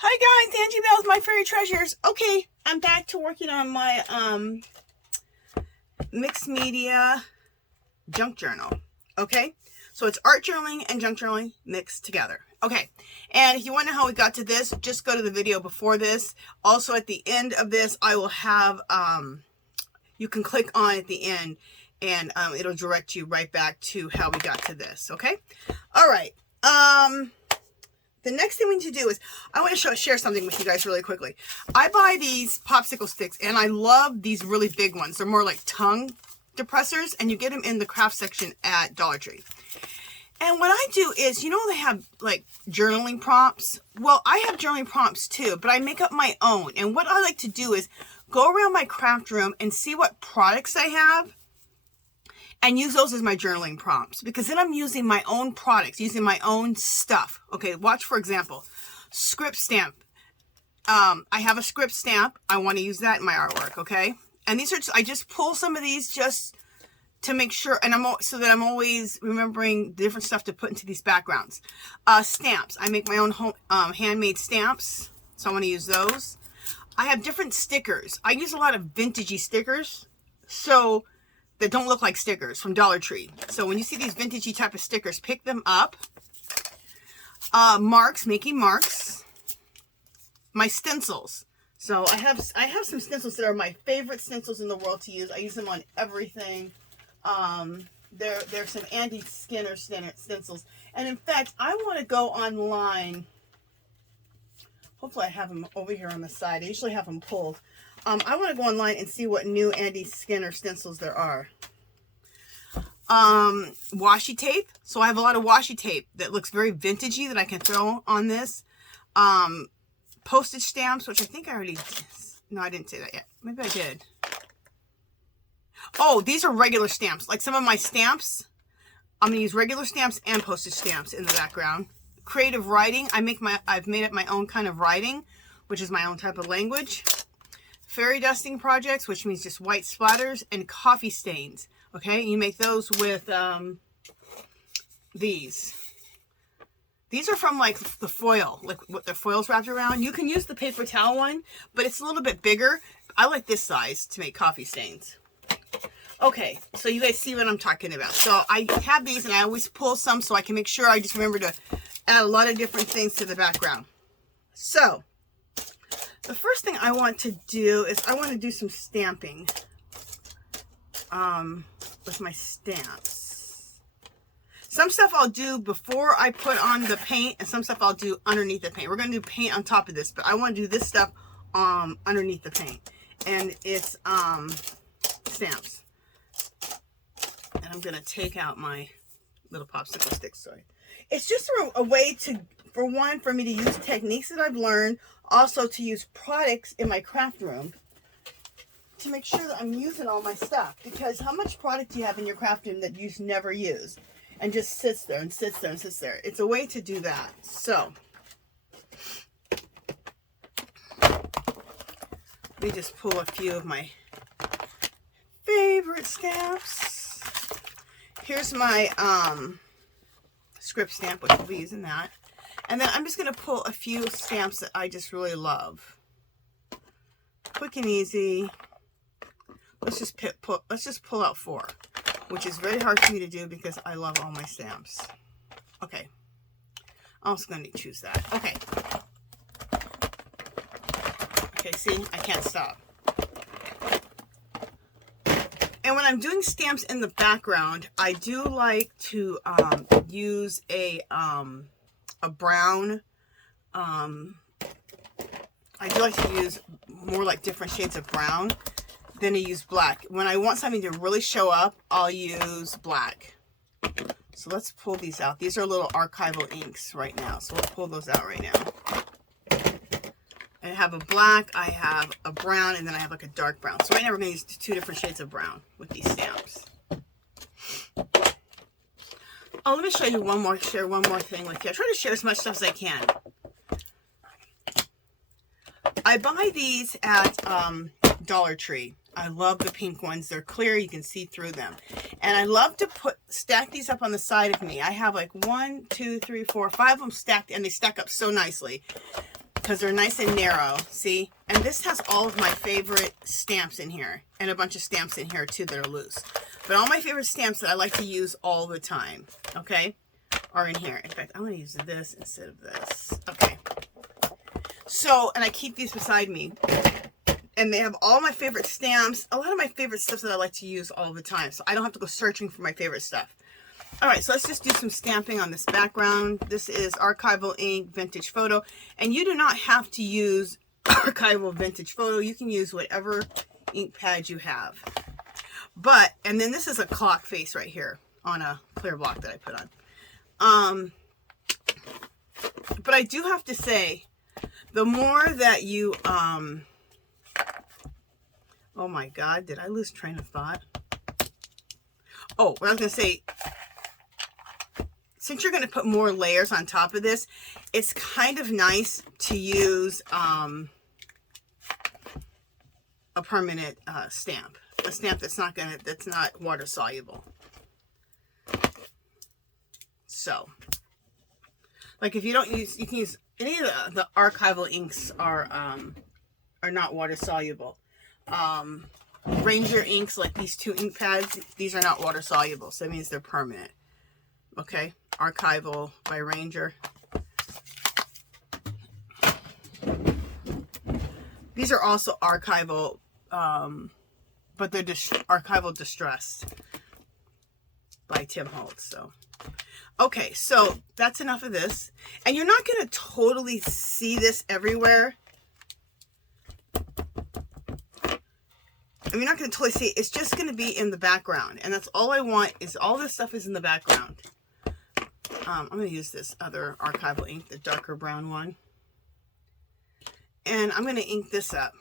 Hi guys, Angie Bell's My Fairy Treasures. Okay, I'm back to working on my mixed media junk journal. Okay, so it's art journaling and junk journaling mixed together. Okay, and if you want to know how we got to this, just go to the video before this. Also at the end of this, I will have, you can click on at the end and it'll direct you right back to how we got to this. Okay, all right. The next thing we need to do is, I want to share something with you guys really quickly. I buy these popsicle sticks, and I love these really big ones. They're more like tongue depressors, and you get them in the craft section at Dollar Tree. And what I do is, you know, they have like journaling prompts. Well, I have journaling prompts too, but I make up my own. And what I like to do is go around my craft room and see what products I have and use those as my journaling prompts, because then I'm using my own products, using my own stuff. Okay, watch, for example, script stamp. I have a script stamp. I want to use that in my artwork, okay? And these are, I just pull some of these just to make sure, and so that I'm always remembering the different stuff to put into these backgrounds. Stamps. I make my own handmade stamps, so I want to use those. I have different stickers. I use a lot of vintagey stickers, so that don't look like stickers from Dollar Tree. So when you see these vintagey type of stickers, pick them up. Marks, making marks. My stencils. So I have some stencils that are my favorite stencils in the world to use. I use them on everything. There's some Andy Skinner stencils. And in fact, I want to go online. Hopefully I have them over here on the side. I usually have them pulled. I want to go online and see what new Andy Skinner stencils there are. Washi tape. So I have a lot of washi tape that looks very vintagey that I can throw on this. Postage stamps, which I think I already did. No, I didn't say that yet. Maybe I did. Oh, these are regular stamps. Like some of my stamps, I'm going to use regular stamps and postage stamps in the background. Creative writing. I've made up my own kind of writing, which is my own type of language. Fairy dusting projects, which means just white splatters, and coffee stains. Okay, you make those with these. These are from like the foil, like what the foil's wrapped around. You can use the paper towel one, but it's a little bit bigger. I like this size to make coffee stains. Okay, so you guys see what I'm talking about. So I have these, and I always pull some so I can make sure I just remember to add a lot of different things to the background. So the first thing I want to do is I want to do some stamping with my stamps. Some stuff I'll do before I put on the paint, and some stuff I'll do underneath the paint. We're going to do paint on top of this, but I want to do this stuff underneath the paint. And it's stamps. And I'm going to take out my little popsicle sticks. Sorry. It's just a way to, for me to use techniques that I've learned, also to use products in my craft room to make sure that I'm using all my stuff. Because how much product do you have in your craft room that you never use and just sits there and sits there and sits there? It's a way to do that. So let me just pull a few of my favorite stamps. Here's my script stamp, which we'll be using that. And then I'm just going to pull a few stamps that I just really love. Quick and easy. Let's just pull out 4, which is very hard for me to do because I love all my stamps. Okay. I'm also going to choose that. Okay. Okay, see? I can't stop. And when I'm doing stamps in the background, I do like to use a brown. I do like to use more like different shades of brown than to use black. When I want something to really show up, I'll use black. So let's pull these out. These are little archival inks right now. So we'll pull those out right now. I have a black, I have a brown, and then I have like a dark brown. So right now we're going to use 2 different shades of brown with these stamps. Oh, let me show you share one more thing with you. I try to share as much stuff as I can. I buy these at Dollar Tree. I love the pink ones. They're clear. You can see through them. And I love to stack these up on the side of me. I have like 1, 2, 3, 4, 5 of them stacked, and they stack up so nicely. because they're nice and narrow, see? And this has all of my favorite stamps in here, and a bunch of stamps in here too that are loose. But all my favorite stamps that I like to use all the time, okay, are in here. In fact, I'm going to use this instead of this. Okay. So, and I keep these beside me. And they have all my favorite stamps, a lot of my favorite stuff that I like to use all the time. So I don't have to go searching for my favorite stuff. All right, so let's just do some stamping on this background. This is Archival Ink Vintage Photo. And you do not have to use Archival Vintage Photo. You can use whatever ink pad you have. But, and then this is a clock face right here on a clear block that I put on. But I do have to say, the more that you, oh my God, did I lose train of thought? Oh, what I was going to say, since you're going to put more layers on top of this, it's kind of nice to use a permanent stamp. A stamp that's not water soluble. So, like if you don't use, you can use any of the archival inks are not water soluble. Ranger inks, like these two ink pads, these are not water soluble, so that means they're permanent. Okay, Archival by Ranger. These are also archival, but they're Archival Distressed by Tim Holtz. So, okay, so that's enough of this, and you're not going to totally see this everywhere. I'm not going to totally see it. It's just going to be in the background. And that's all I want, is all this stuff is in the background. I'm going to use this other archival ink, the darker brown one. And I'm going to ink this up.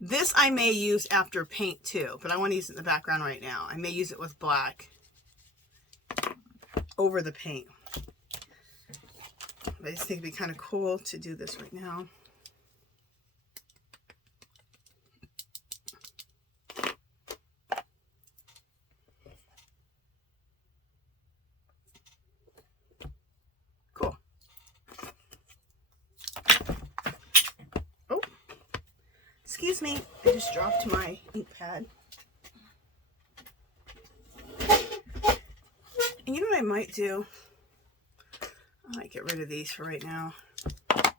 This I may use after paint too, but I want to use it in the background right now. I may use it with black over the paint. But I just think it'd be kind of cool to do this right now. Excuse me, I just dropped my ink pad. And you know what I might do? I might get rid of these for right now. And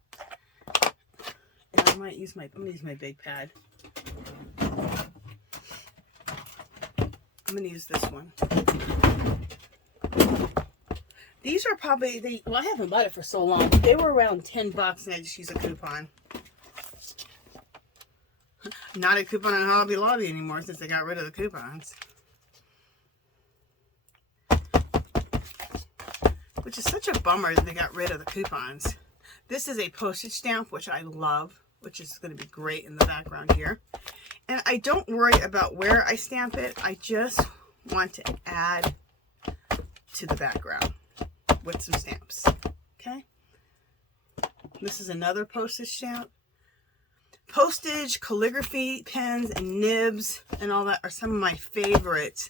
I might use I'm gonna use my big pad. I'm gonna use this one. These are probably, well, I haven't bought it for so long, but they were around 10 bucks and I just used a coupon. Not a coupon on Hobby Lobby anymore since they got rid of the coupons. Which is such a bummer that they got rid of the coupons. This is a postage stamp, which I love, which is going to be great in the background here. And I don't worry about where I stamp it. I just want to add to the background with some stamps. Okay? This is another postage stamp. Postage, calligraphy pens, and nibs, and all that are some of my favorite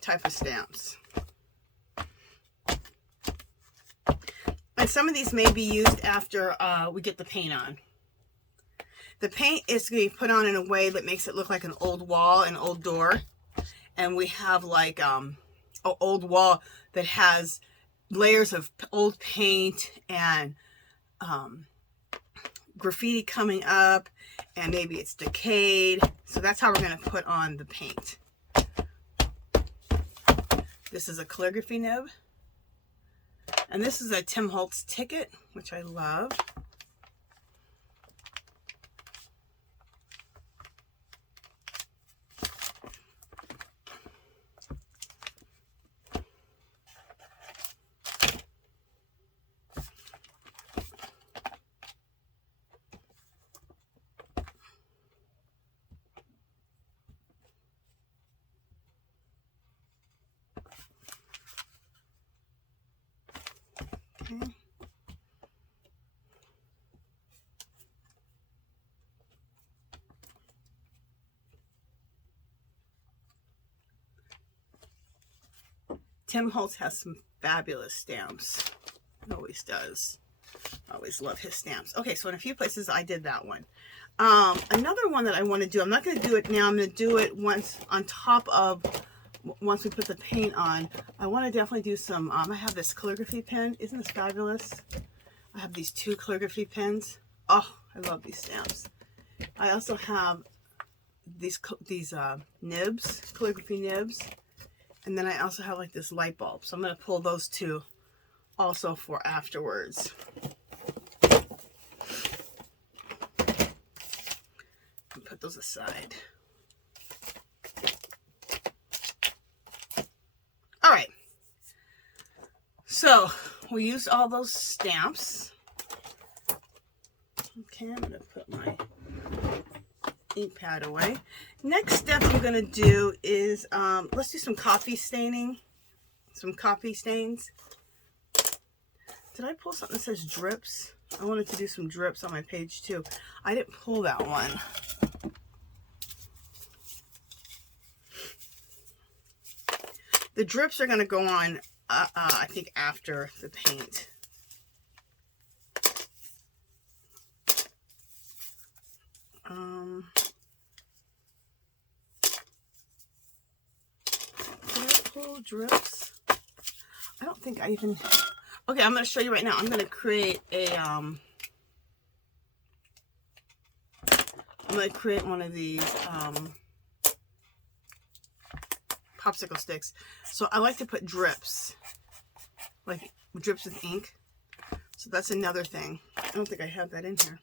type of stamps. And some of these may be used after we get the paint on. The paint is going to be put on in a way that makes it look like an old wall, an old door. And we have like an old wall that has layers of old paint and graffiti coming up, and maybe it's decayed. So that's how we're going to put on the paint. This is a calligraphy nib. And this is a Tim Holtz ticket, which I love. Okay. Tim Holtz has some fabulous stamps. It always does. I always love his stamps. Okay, so in a few places I did that one. Another one that I want to do, I'm not going to do it now, I'm going to do it once on top of, once we put the paint on. I want to definitely do some, I have this calligraphy pen. Isn't this fabulous? I have these 2 calligraphy pens. Oh, I love these stamps. I also have these nibs, calligraphy nibs. And then I also have like this light bulb. So I'm going to pull those 2 also for afterwards. Put those aside. All right. So we used all those stamps. Okay, I'm going to put my ink pad away. Next step I'm going to do is, let's do some coffee staining. Some coffee stains. Did I pull something that says drips? I wanted to do some drips on my page too. I didn't pull that one. The drips are going to go on, I think, after the paint. Did I pull drips? I don't think I even... Okay, I'm going to show you right now. I'm going to create a... I'm going to create one of these... popsicle sticks. So I like to put drips, like drips with ink. So that's another thing. I don't think I have that in here.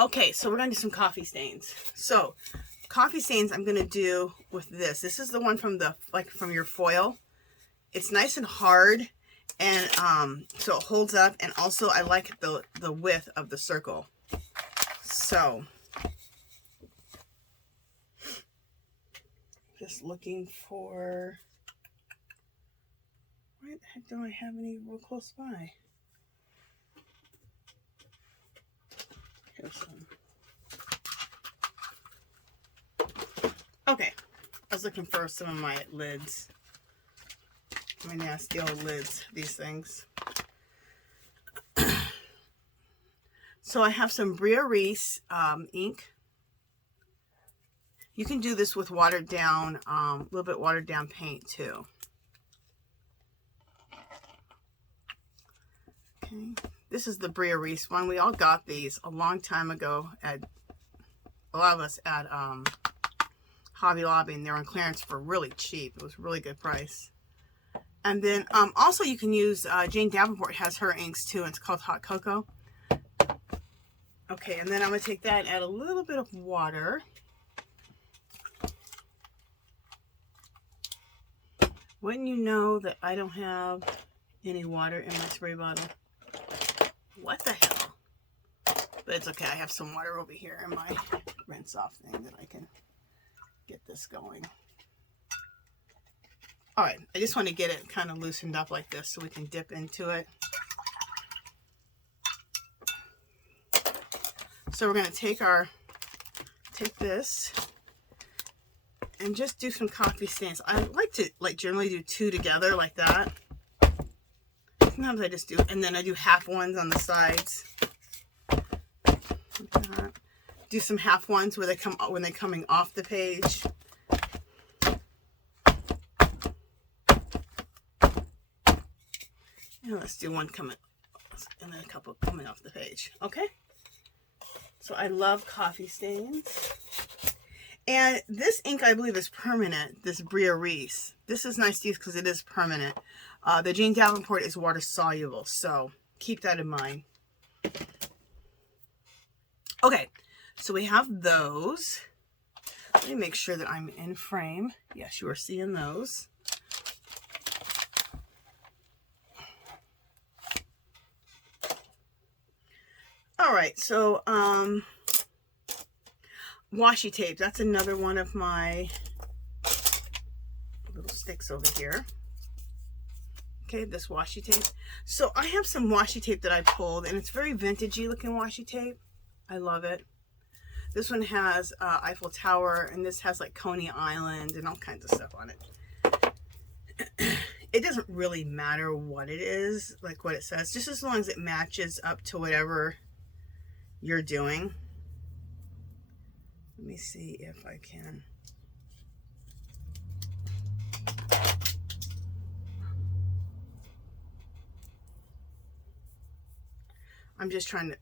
Okay, so we're going to do some coffee stains. So coffee stains I'm going to do with this. This is the one from the, like, from your foil. It's nice and hard, and so it holds up, and also I like the width of the circle. So just looking for, where the heck don't I have any real close by? Here's some. Okay, I was looking for some of my lids. My nasty old lids, these things. So I have some Bria Reese ink. You can do this with watered down, a little bit watered down paint too. Okay, this is the Bria Reese one. We all got these a long time ago at, a lot of us at Hobby Lobby, and they're on clearance for really cheap. It was a really good price. And then also you can use, Jane Davenport has her inks too, and it's called Hot Cocoa. Okay, and then I'm going to take that and add a little bit of water. Wouldn't you know that I don't have any water in my spray bottle? What the hell? But it's okay, I have some water over here in my rinse off thing that I can get this going. Alright, I just want to get it kind of loosened up like this so we can dip into it. So we're going to take this and just do some coffee stains. I like to generally do 2 together like that. Sometimes I just do, and then I do half ones on the sides. Like that. Do some half ones where they come when they're coming off the page. And let's do one coming, and then a couple coming off the page. Okay. So I love coffee stains. And this ink, I believe, is permanent, this Bria Reese. This is nice to use because it is permanent. The Jane Davenport is water soluble, so keep that in mind. Okay, so we have those. Let me make sure that I'm in frame. Yes, you are seeing those. All right, so washi tape. That's another one of my little sticks over here. Okay, this washi tape. So I have some washi tape that I pulled, and it's very vintagey looking washi tape. I love it. This one has Eiffel Tower, and this has like Coney Island and all kinds of stuff on it. It doesn't really matter what it is, like what it says, just as long as it matches up to whatever you're doing. Let me see if I can. I'm just trying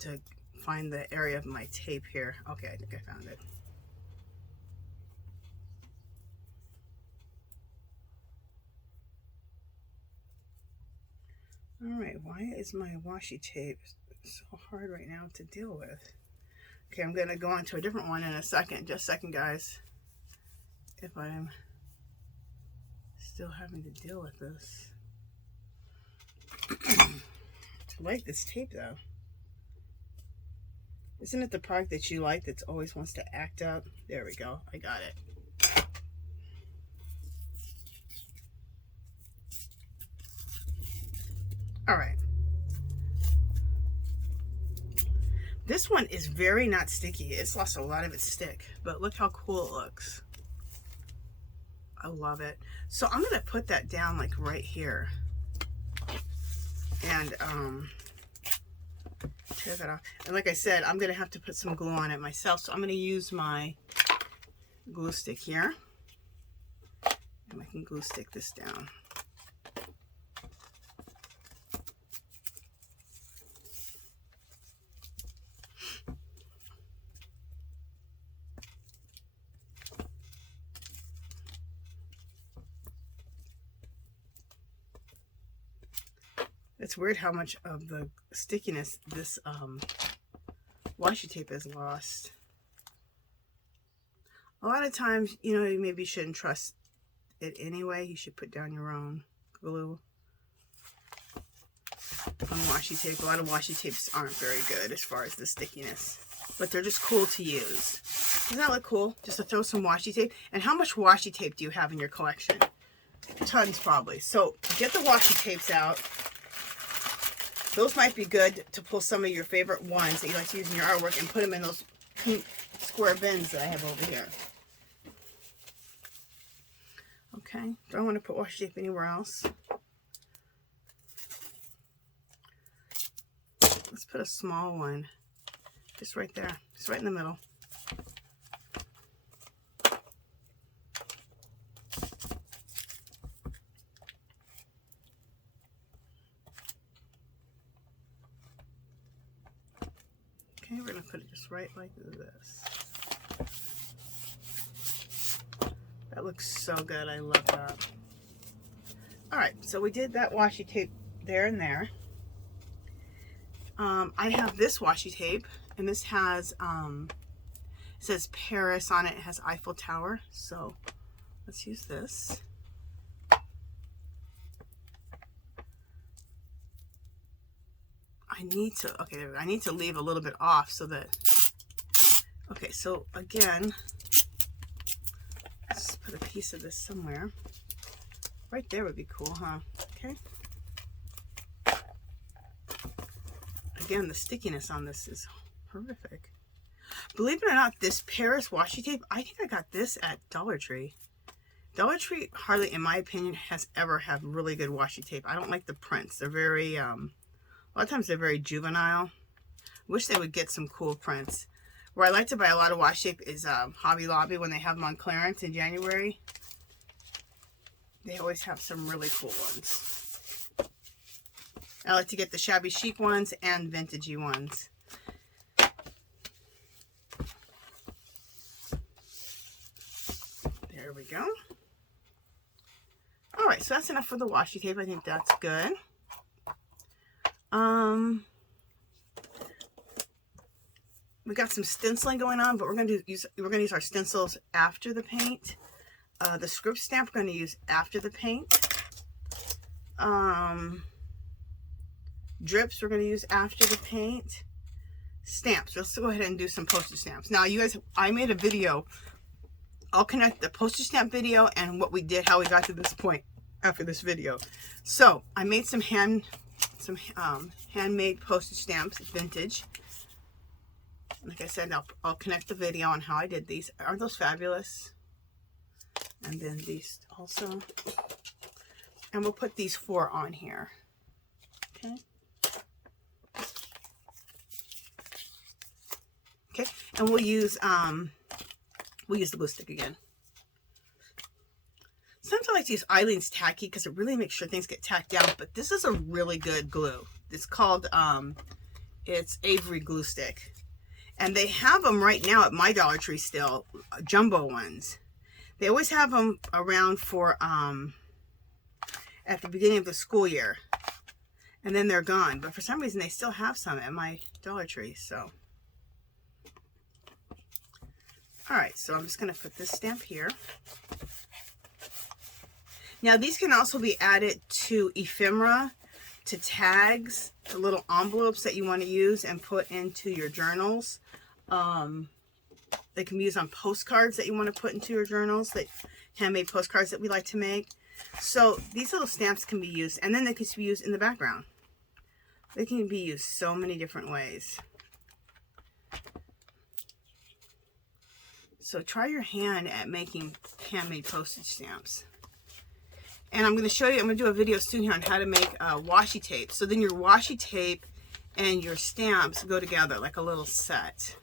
to find the area of my tape here. Okay, I think I found it. All right, why is my washi tape so hard right now to deal with? Okay, I'm gonna go on to a different one in a second. Just a second, guys. If I'm still having to deal with this. I like this tape though. Isn't it the product that you like that always wants to act up? There we go, I got it. All right. This one is very not sticky. It's lost a lot of its stick, but look how cool it looks. I love it. So I'm gonna put that down like right here. And tear that off. And like I said, I'm gonna have to put some glue on it myself. So I'm gonna use my glue stick here. And I can glue stick this down. It's weird how much of the stickiness this washi tape has lost. A lot of times, you know, you maybe shouldn't trust it anyway. You should put down your own glue on washi tape. A lot of washi tapes aren't very good as far as the stickiness, but they're just cool to use. Doesn't that look cool? Just to throw some washi tape. And how much washi tape do you have in your collection? Tons, probably. So get the washi tapes out. Those might be good to pull some of your favorite ones that you like to use in your artwork and put them in those pink square bins that I have over here. Okay, don't want to put washi tape anywhere else. Let's put a small one just right there, just right in the middle. Okay, we're going to put it just right like this. That looks so good. I love that. Alright, so we did that washi tape there and there. I have this washi tape, and this has, it says Paris on it. It has Eiffel Tower. So let's use this. I need to, okay, I need to leave a little bit off so that, okay, so again, let's put a piece of this somewhere. Right there would be cool, huh? Okay. Again, the stickiness on this is horrific. Believe it or not, this Paris washi tape, I think I got this at Dollar Tree. Dollar Tree hardly, in my opinion, has ever had really good washi tape. I don't like the prints. They're very, a lot of times they're very juvenile. Wish they would get some cool prints. Where I like to buy a lot of washi tape is Hobby Lobby when they have them on clearance in January. They always have some really cool ones. I like to get the shabby chic ones and vintagey ones. There we go. Alright, so that's enough for the washi tape. I think that's good. We got some stenciling going on, but we're gonna use our stencils after the paint. The script stamp we're gonna use after the paint. Drips we're gonna use after the paint. Stamps. Let's go ahead and do some postage stamps. Now, you guys, I made a video. I'll connect the postage stamp video and what we did, how we got to this point after this video. So I made some handmade postage stamps, vintage. Like I said, I'll connect the video on how I did these. Aren't those fabulous? And then these also. And we'll put these 4 on here. Okay. Okay, and we'll use the glue stick again. Sometimes I like to use Eileen's Tacky because it really makes sure things get tacked down, but this is a really good glue. It's called, it's Avery glue stick. And they have them right now at my Dollar Tree still, jumbo ones. They always have them around for, at the beginning of the school year. And then they're gone. But for some reason, they still have some at my Dollar Tree, so. All right, so I'm just going to put this stamp here. Now, these can also be added to ephemera, to tags, to little envelopes that you want to use and put into your journals. They can be used on postcards that you want to put into your journals, that handmade postcards that we like to make. So these little stamps can be used, and then they can be used in the background. They can be used so many different ways. So try your hand at making handmade postage stamps. And I'm going to show you, I'm going to do a video soon here on how to make washi tape. So then your washi tape and your stamps go together like a little set.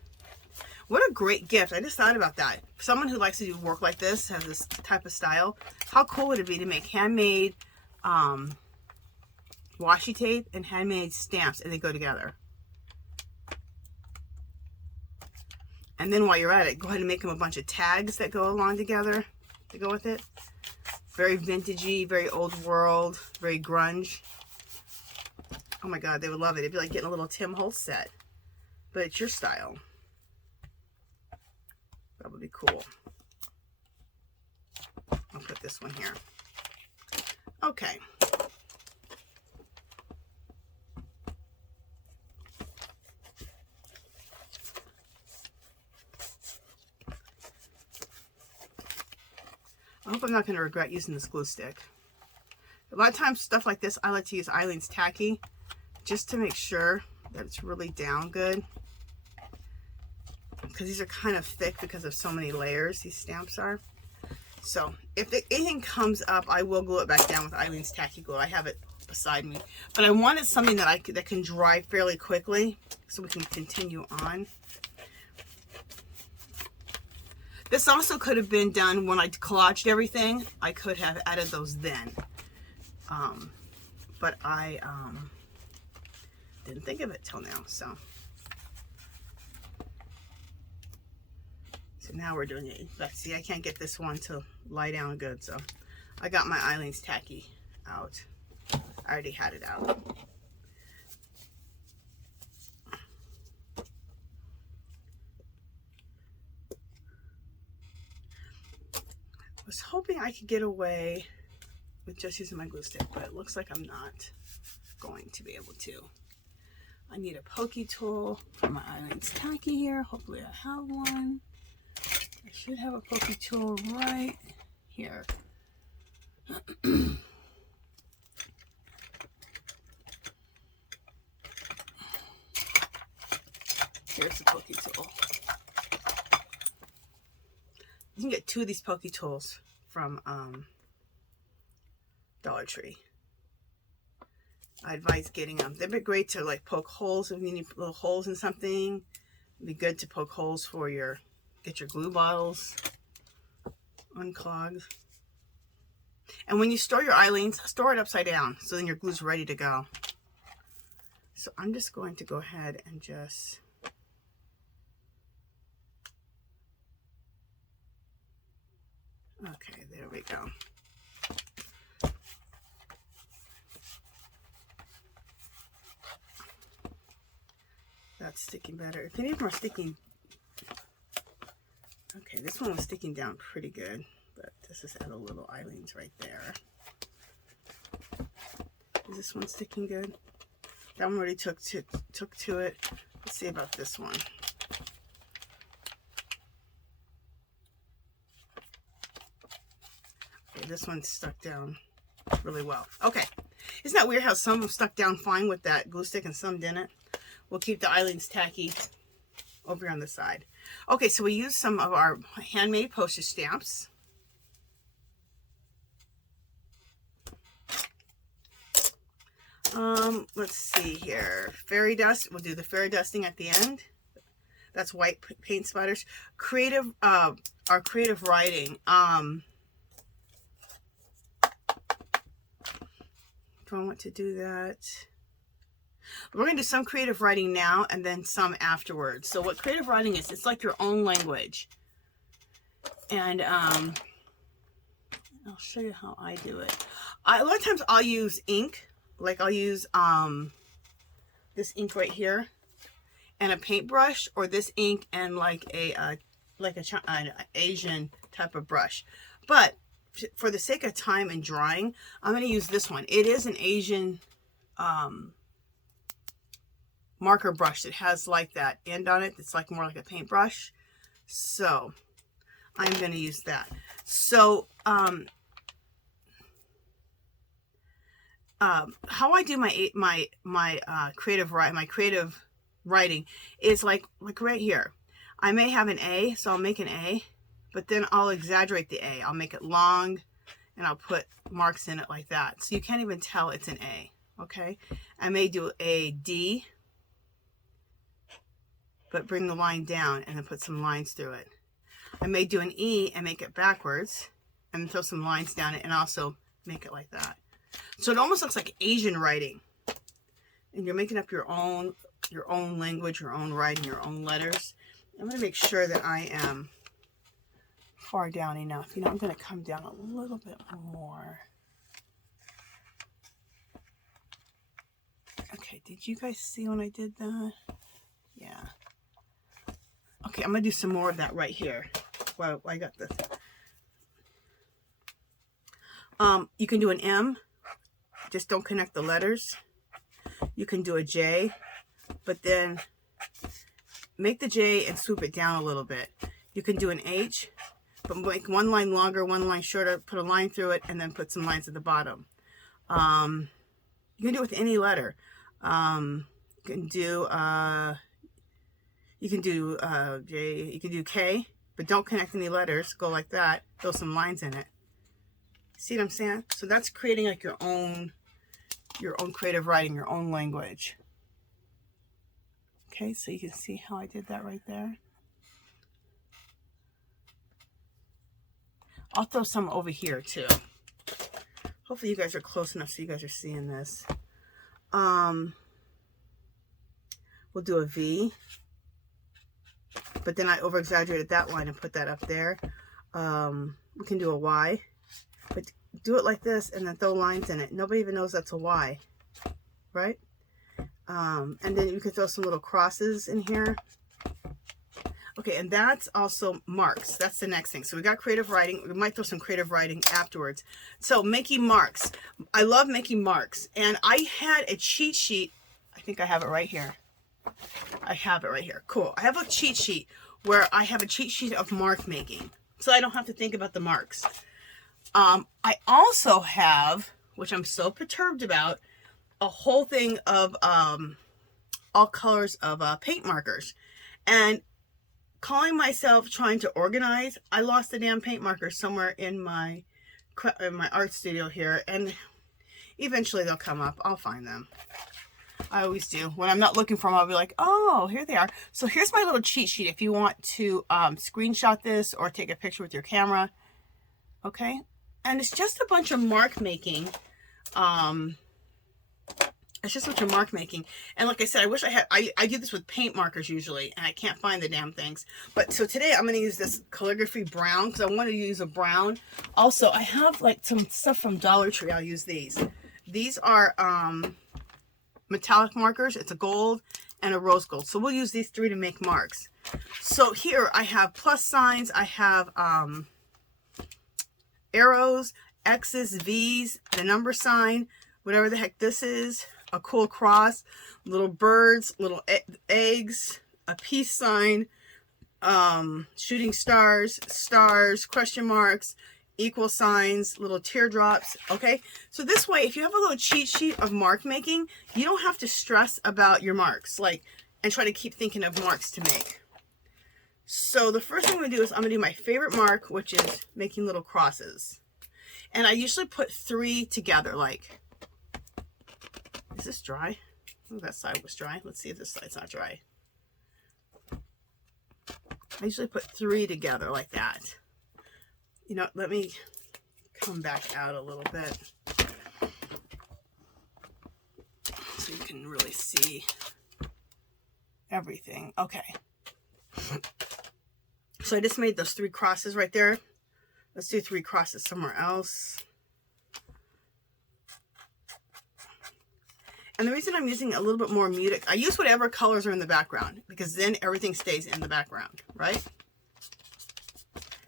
What a great gift. I just thought about that. For someone who likes to do work like this, has this type of style, how cool would it be to make handmade washi tape and handmade stamps and they go together? And then while you're at it, go ahead and make them a bunch of tags that go along together to go with it. Very vintagey, very old world, very grunge. Oh my God, they would love it. It'd be like getting a little Tim Holtz set, but it's your style. That would be cool. I'll put this one here. Okay. I hope I'm not going to regret using this glue stick. A lot of times, stuff like this, I like to use Eileen's Tacky just to make sure that it's really down good. Because these are kind of thick because of so many layers, these stamps are. So, if anything comes up, I will glue it back down with Eileen's Tacky glue. I have it beside me. But I wanted something that that can dry fairly quickly so we can continue on. This also could have been done when I collaged everything. I could have added those then. But I didn't think of it till now. So now we're doing it. Let's see, I can't get this one to lie down good. So I got my Eileen's Tacky out. I already had it out. I was hoping I could get away with just using my glue stick, but it looks like I'm not going to be able to. I need a pokey tool for my Eileen's Tacky here. Hopefully I have one. I should have a pokey tool right here. Here's the pokey tool. You can get 2 of these pokey tools from Dollar Tree. I advise getting them. They'd be great to like poke holes if you need little holes in something. It'd be good to poke holes for get your glue bottles unclogged. And when you store your Eileen's, store it upside down so then your glue's ready to go. So I'm just going to go ahead and just okay, there we go. That's sticking better. If any of them are sticking, okay, this one was sticking down pretty good, but this is at a little Eileen's right there. Is this one sticking good? That one already took to it. Let's see about this one. This one stuck down really well. Okay. Isn't that weird how some of them stuck down fine with that glue stick and some didn't? We'll keep the Eileen's Tacky over here on the side. Okay, so we used some of our handmade postage stamps. Let's see here. Fairy dust. We'll do the fairy dusting at the end. That's white paint splatters. Creative, our creative writing. Do I want to do that? We're going to do some creative writing now and then some afterwards. So what creative writing is, it's like your own language. And I'll show you how I do it. A lot of times I'll use ink. Like I'll use this ink right here and a paintbrush, or this ink and like an Asian type of brush. But for the sake of time and drawing, I'm going to use this one. It is an Asian marker brush that has like that end on it. It's like more like a paintbrush. So I'm going to use that. So how I do my creative writing is like right here. I may have an A, so I'll make an A, but then I'll exaggerate the A. I'll make it long and I'll put marks in it like that. So you can't even tell it's an A, okay? I may do a D, but bring the line down and then put some lines through it. I may do an E and make it backwards and throw some lines down it and also make it like that. So it almost looks like Asian writing. And you're making up your own language, your own writing, your own letters. I'm going to make sure that I am far down enough. You know, I'm going to come down a little bit more. Okay, did you guys see when I did that? Yeah. Okay, I'm going to do some more of that right here. Well, I got this. You can do an M. Just don't connect the letters. You can do a J, but then make the J and swoop it down a little bit. You can do an H, but make one line longer, one line shorter, put a line through it, and then put some lines at the bottom. You can do it with any letter. You can do J, you can do K, but don't connect any letters. Go like that. Throw some lines in it. See what I'm saying? So that's creating like your own creative writing, your own language. Okay, so you can see how I did that right there. I'll throw some over here too. Hopefully you guys are close enough so you guys are seeing this. We'll do a V, but then I over exaggerated that line and put that up there. We can do a Y, but do it like this and then throw lines in it. Nobody even knows that's a Y, right? And then you can throw some little crosses in here. Okay, and that's also marks. That's the next thing. So we got creative writing. We might throw some creative writing afterwards. So making marks. I love making marks. And I had a cheat sheet. I think I have it right here. I have it right here. Cool. I have a cheat sheet where I have a cheat sheet of mark making. So I don't have to think about the marks. I also have, which I'm so perturbed about, a whole thing of all colors of paint markers. And calling myself trying to organize, I lost the damn paint markers somewhere in my art studio here, and eventually they'll come up. I'll find them. I always do. When I'm not looking for them, I'll be like, oh, here they are. So here's my little cheat sheet if you want to screenshot this or take a picture with your camera. Okay? And it's just a bunch of mark making. It's just a bunch of mark making. And like I said, I wish I had, I do this with paint markers usually, and I can't find the damn things. But so today I'm going to use this calligraphy brown because I wanted to use a brown. Also, I have like some stuff from Dollar Tree. I'll use these. These are metallic markers. It's a gold and a rose gold. So we'll use these three to make marks. So here I have plus signs. I have arrows, X's, V's, the number sign, whatever the heck this is, a cool cross, little birds, little eggs, a peace sign, shooting stars, stars, question marks, equal signs, little teardrops. Okay, so this way, if you have a little cheat sheet of mark making, you don't have to stress about your marks, like, and try to keep thinking of marks to make. So the first thing I'm going to do is I'm going to do my favorite mark, which is making little crosses. And I usually put 3 together, like, this this dry? Oh, that side was dry. Let's see if this side's not dry. I usually put 3 together like that. You know, let me come back out a little bit so you can really see everything. Okay. So I just made those 3 crosses right there. Let's do 3 crosses somewhere else. And the reason I'm using a little bit more muted, I use whatever colors are in the background because then everything stays in the background, right?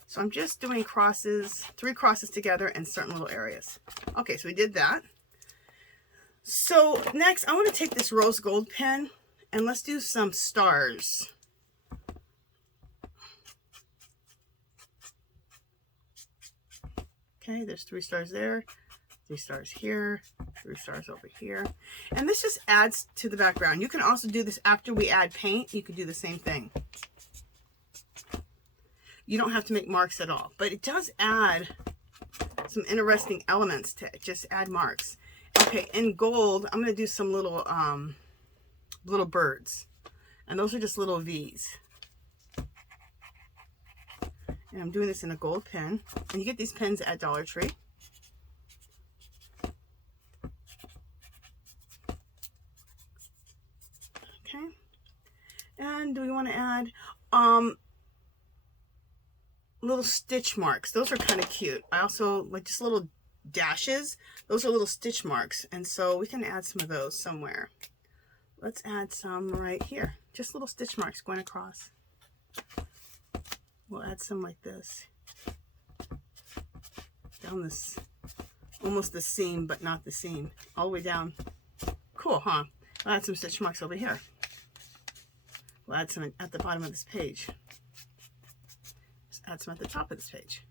So I'm just doing crosses, 3 crosses together in certain little areas. Okay, so we did that. So next, I want to take this rose gold pen and let's do some stars. Okay, there's 3 stars there, 3 stars here, 3 stars over here. And this just adds to the background. You can also do this after we add paint. You could do the same thing. You don't have to make marks at all, but it does add some interesting elements to it. Just add marks. Okay, in gold, I'm going to do some little little birds. And those are just little V's. And I'm doing this in a gold pen. And you get these pens at Dollar Tree. Okay. And do we want to add little stitch marks? Those are kind of cute. I also like just little dashes. Those are little stitch marks. And so we can add some of those somewhere. Let's add some right here. Just little stitch marks going across. We'll add some like this. Down this, almost the seam, but not the seam. All the way down. Cool, huh? I'll add some stitch marks over here. We'll add some at the bottom of this page. Just add some at the top of this page.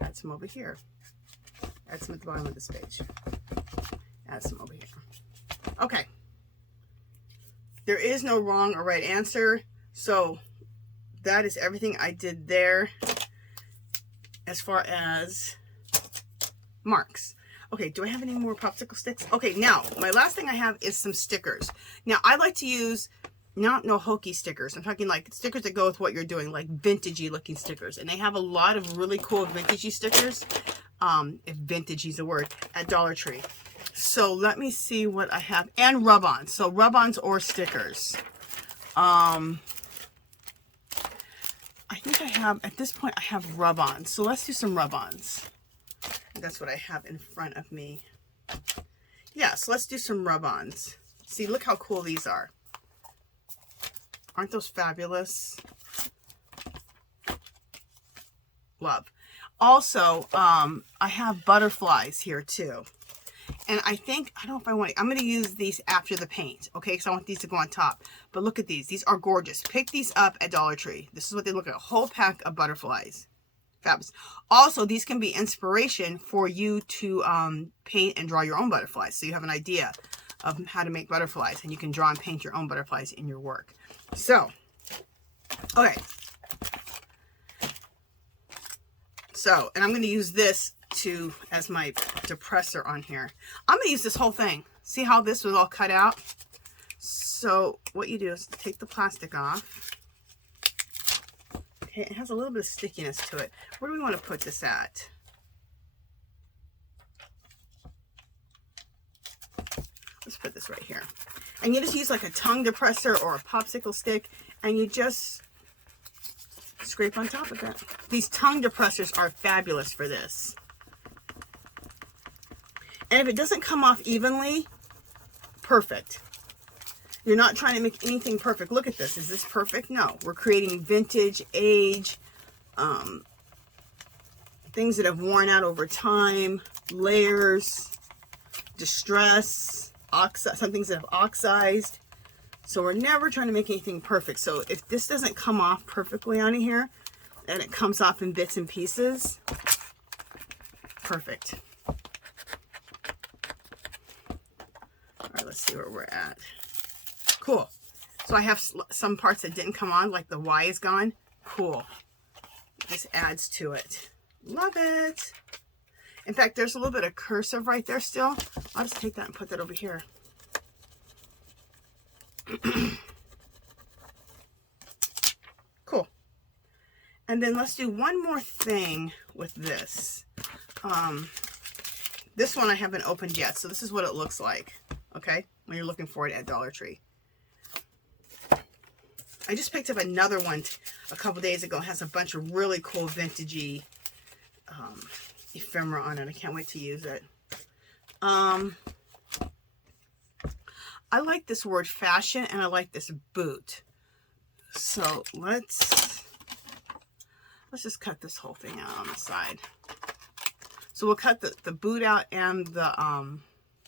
Add some over here. Add some at the bottom of this page. Add some over here. Okay. There is no wrong or right answer. So that is everything I did there as far as marks. Okay, do I have any more popsicle sticks? Okay, now my last thing I have is some stickers. Now I like to use not no hokey stickers. I'm talking like stickers that go with what you're doing, like vintagey looking stickers. And they have a lot of really cool vintagey stickers, if vintagey is a word, at Dollar Tree. So let me see what I have. And rub-ons. So rub-ons or stickers. I think I have, at this point, I have rub-ons. So let's do some rub-ons. That's what I have in front of me. Yeah, so let's do some rub-ons. See, look how cool these are. Aren't those fabulous? Love. Also, I have butterflies here too. And I think, I don't know if I want to, I'm going to use these after the paint, okay? Because I want these to go on top. But look at these. These are gorgeous. Pick these up at Dollar Tree. This is what they look like, a whole pack of butterflies. Fabulous. Also, these can be inspiration for you to paint and draw your own butterflies. So you have an idea of how to make butterflies. And you can draw and paint your own butterflies in your work. So, okay. So, and I'm going to use this as my depressor on here. I'm going to use this whole thing. See how this was all cut out? So what you do is take the plastic off. Okay, it has a little bit of stickiness to it. Where do we want to put this at? Let's put this right here. And you just use like a tongue depressor or a popsicle stick and you just scrape on top of it. These tongue depressors are fabulous for this. And if it doesn't come off evenly, perfect. You're not trying to make anything perfect. Look at this. Is this perfect? No. We're creating vintage, age, things that have worn out over time, layers, distress, some things that have oxidized. So we're never trying to make anything perfect. So if this doesn't come off perfectly on here, and it comes off in bits and pieces, perfect. All right, let's see where we're at. Cool. So I have some parts that didn't come on, like the Y is gone. Cool. This adds to it. Love it. In fact, there's a little bit of cursive right there still. I'll just take that and put that over here. Cool. And then let's do one more thing with this. This one I haven't opened yet, so this is what it looks like, okay, when you're looking for it at Dollar Tree. I just picked up another one a couple days ago. It has a bunch of really cool vintagey ephemera on it. I can't wait to use it. I like this word fashion, and I like this boot. So let's just cut this whole thing out on the side. So we'll cut the boot out and the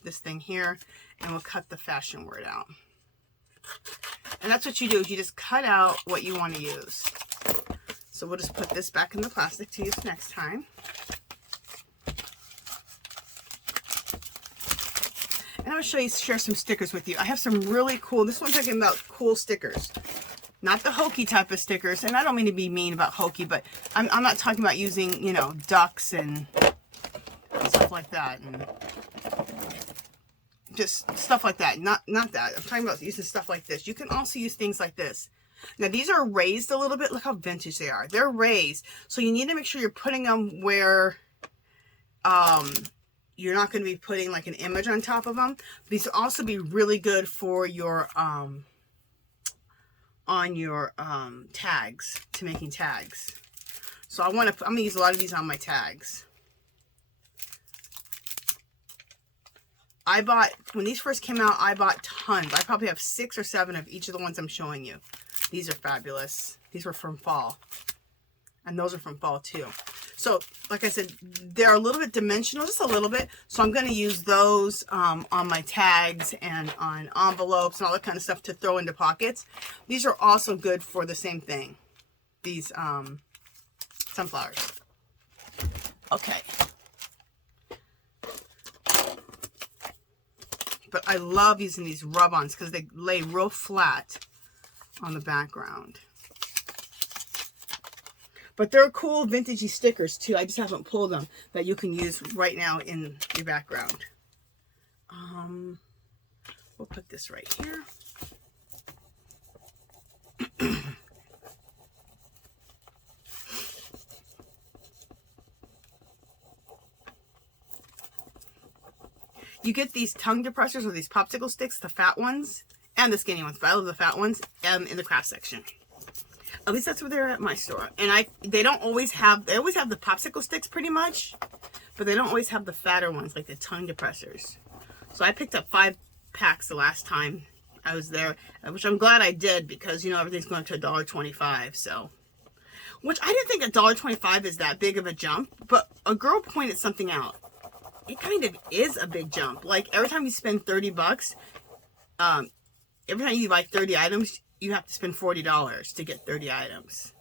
this thing here, and we'll cut the fashion word out. And that's what you do, is you just cut out what you want to use. So we'll just put this back in the plastic to use next time. And I'm going to share some stickers with you. I have some really cool, this one's talking about cool stickers. Not the hokey type of stickers. And I don't mean to be mean about hokey, but I'm not talking about using, you know, ducks and stuff like that. And just stuff like that. Not that. I'm talking about using stuff like this. You can also use things like this. Now, these are raised a little bit. Look how vintage they are. They're raised. So you need to make sure you're putting them where you're not going to be putting like an image on top of them. These will also be really good for your on your tags, to making tags. So I'm going to use a lot of these on my tags. I bought, when these first came out, I bought tons. I probably have 6 or 7 of each of the ones I'm showing you. These are fabulous. These were from fall. And those are from fall too. So, like I said, they're a little bit dimensional, just a little bit. So I'm going to use those on my tags and on envelopes and all that kind of stuff to throw into pockets. These are also good for the same thing. These sunflowers. Okay. But I love using these rub-ons because they lay real flat on the background. But they're cool vintagey stickers too. I just haven't pulled them, that you can use right now in your background. We'll put this right here. You get these tongue depressors or these popsicle sticks, the fat ones and the skinny ones, but I love the fat ones, in the craft section. At least that's where they're at my store. And they don't always have, they always have the popsicle sticks pretty much, but they don't always have the fatter ones like the tongue depressors. So I picked up 5 packs the last time I was there, which I'm glad I did because, you know, everything's going to $1.25. So, which I didn't think $1.25 is that big of a jump, but a girl pointed something out. It kind of is a big jump. Like every time you spend 30 bucks, every time you buy 30 items, you have to spend $40 to get 30 items.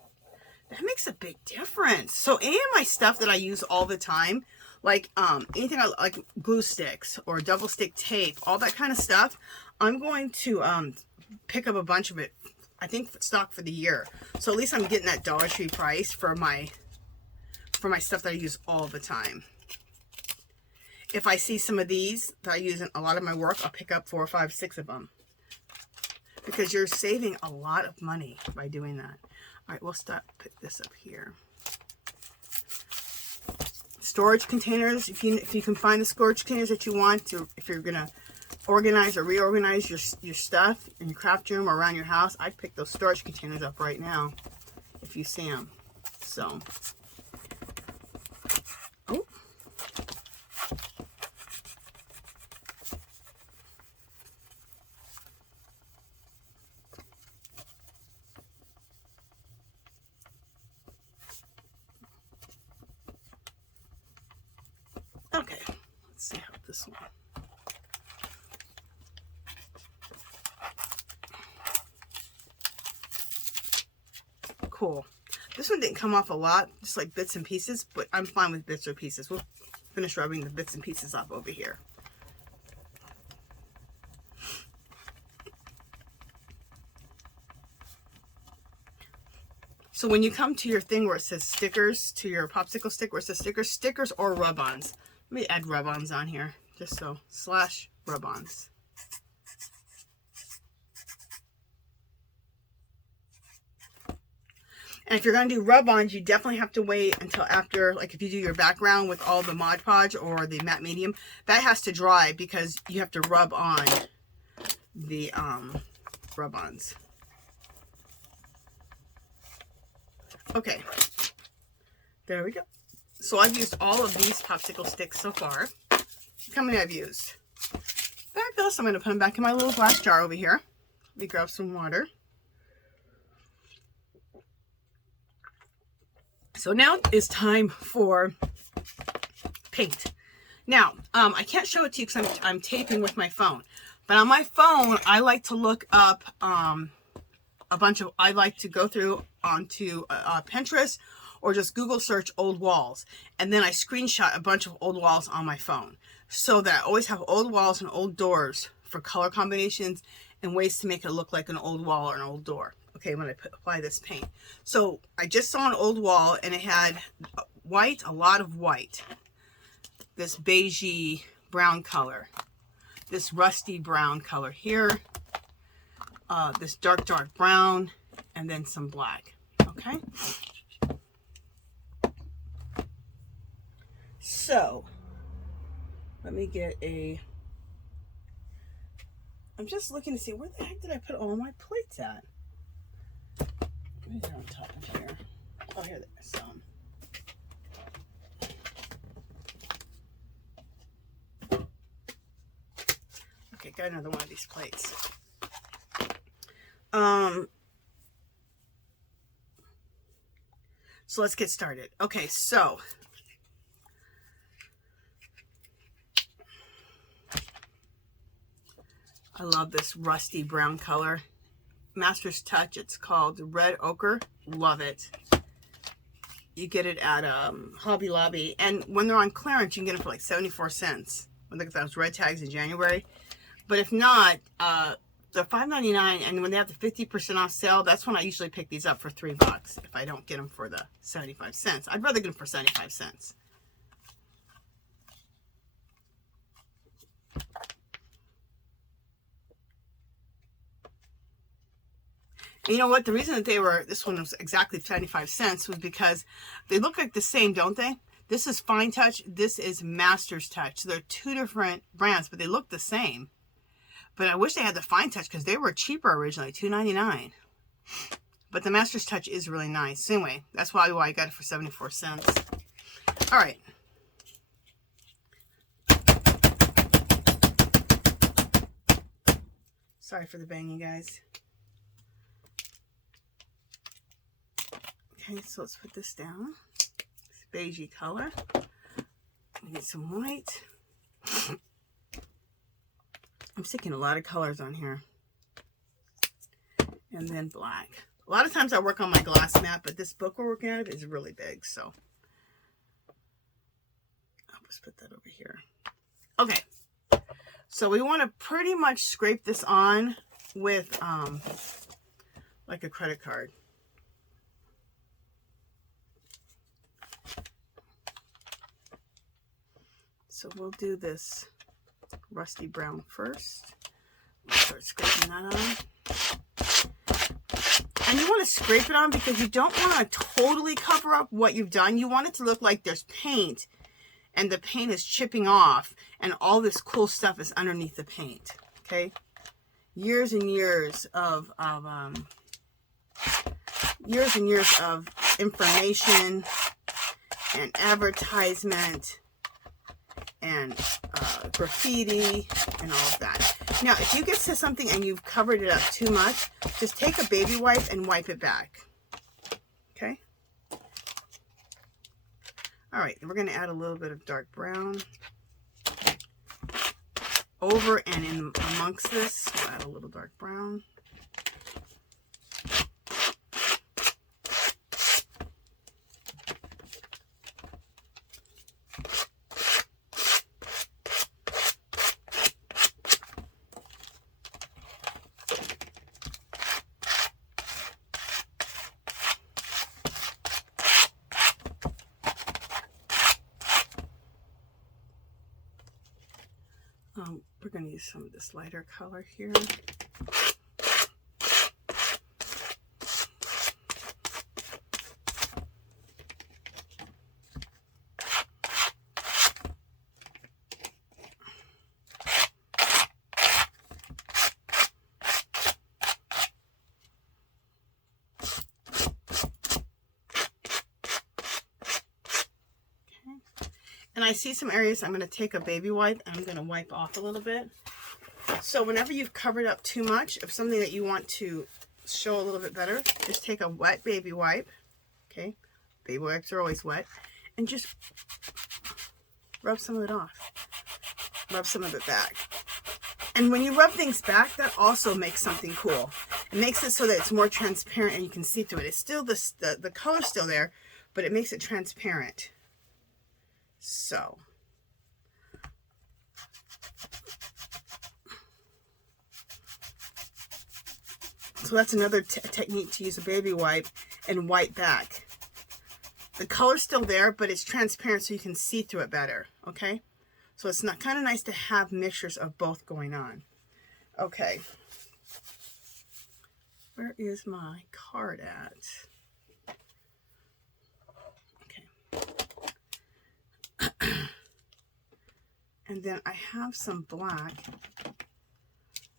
That makes a big difference. So any of my stuff that I use all the time, like anything like glue sticks or double stick tape, all that kind of stuff, I'm going to pick up a bunch of it, I think, stock for the year. So at least I'm getting that Dollar Tree price for my stuff that I use all the time. If I see some of these that I use in a lot of my work, I'll pick up 4, 5, 6 of them. Because you're saving a lot of money by doing that. All right, we'll put this up here. Storage containers. If you can find the storage containers that you want to, if you're gonna organize or reorganize your stuff in your craft room or around your house, I'd pick those storage containers up right now if you see them. So, oh. Okay, let's see how this one. Cool. This one didn't come off a lot, just like bits and pieces, but I'm fine with bits or pieces. We'll finish rubbing the bits and pieces off over here. So when you come to your thing where it says stickers, to your popsicle stick where it says stickers or rub-ons. Let me add rub-ons on here, just so, / rub-ons. And if you're going to do rub-ons, you definitely have to wait until after, like if you do your background with all the Mod Podge or the matte medium, that has to dry because you have to rub on the rub-ons. Okay, there we go. So I've used all of these popsicle sticks so far. Look how many I've used. Fabulous. I'm going to put them back in my little glass jar over here. Let me grab some water. So now it's time for paint. Now, I can't show it to you because I'm taping with my phone. But on my phone, I like to look up I like to go through onto Pinterest or just Google search old walls. And then I screenshot a bunch of old walls on my phone. So that I always have old walls and old doors for color combinations and ways to make it look like an old wall or an old door. Okay, when I apply this paint. So I just saw an old wall and it had white, a lot of white. This beigey brown color. This rusty brown color here. This dark brown. And then some black. Okay. So, let me get I'm just looking to see where the heck did I put all my plates at? They're on top of here. Oh, here there's some. Okay, got another one of these plates. So let's get started. Okay, so I love this rusty brown color. Master's Touch, it's called Red Ochre. Love it. You get it at Hobby Lobby. And when they're on clearance, you can get it for like 74 cents. Look at those red tags in January. But if not, they're $5.99. And when they have the 50% off sale, that's when I usually pick these up for $3 if I don't get them for the 75 cents. I'd rather get them for 75 cents. You know what? The reason that this one was exactly 75 cents was because they look like the same, don't they? This is Fine Touch. This is Master's Touch. So they're two different brands, but they look the same. But I wish they had the Fine Touch because they were cheaper originally, $2.99. But the Master's Touch is really nice. Anyway, that's why I got it for 74 cents. All right. Sorry for the banging, guys. Okay, so let's put this down. This beigey color. We need some white. I'm sticking a lot of colors on here. And then black. A lot of times I work on my glass mat, but this book we're working out of is really big, so I'll just put that over here. Okay, so we want to pretty much scrape this on with like a credit card. So we'll do this rusty brown first. We'll start scraping that on. And you want to scrape it on because you don't want to totally cover up what you've done. You want it to look like there's paint and the paint is chipping off and all this cool stuff is underneath the paint. Okay? Years and years of information and advertisement and graffiti and all of that. Now, if you get to something and you've covered it up too much, just take a baby wipe and wipe it back. Okay? All right, and we're going to add a little bit of dark brown over and in amongst this. We'll add a little dark brown. We're going to use some of this lighter color here. I see some areas, I'm going to take a baby wipe and I'm going to wipe off a little bit. So whenever you've covered up too much of something that you want to show a little bit better, just take a wet baby wipe. Okay, baby wipes are always wet. And just rub some of it off. Rub some of it back. And when you rub things back, that also makes something cool. It makes it so that it's more transparent and you can see through it. It's still the color's still there, but it makes it transparent. So that's another technique, to use a baby wipe and wipe back. The color's still there, but it's transparent so you can see through it better, okay? So it's not kind of nice to have mixtures of both going on. Okay. Where is my card at? Okay. And then I have some black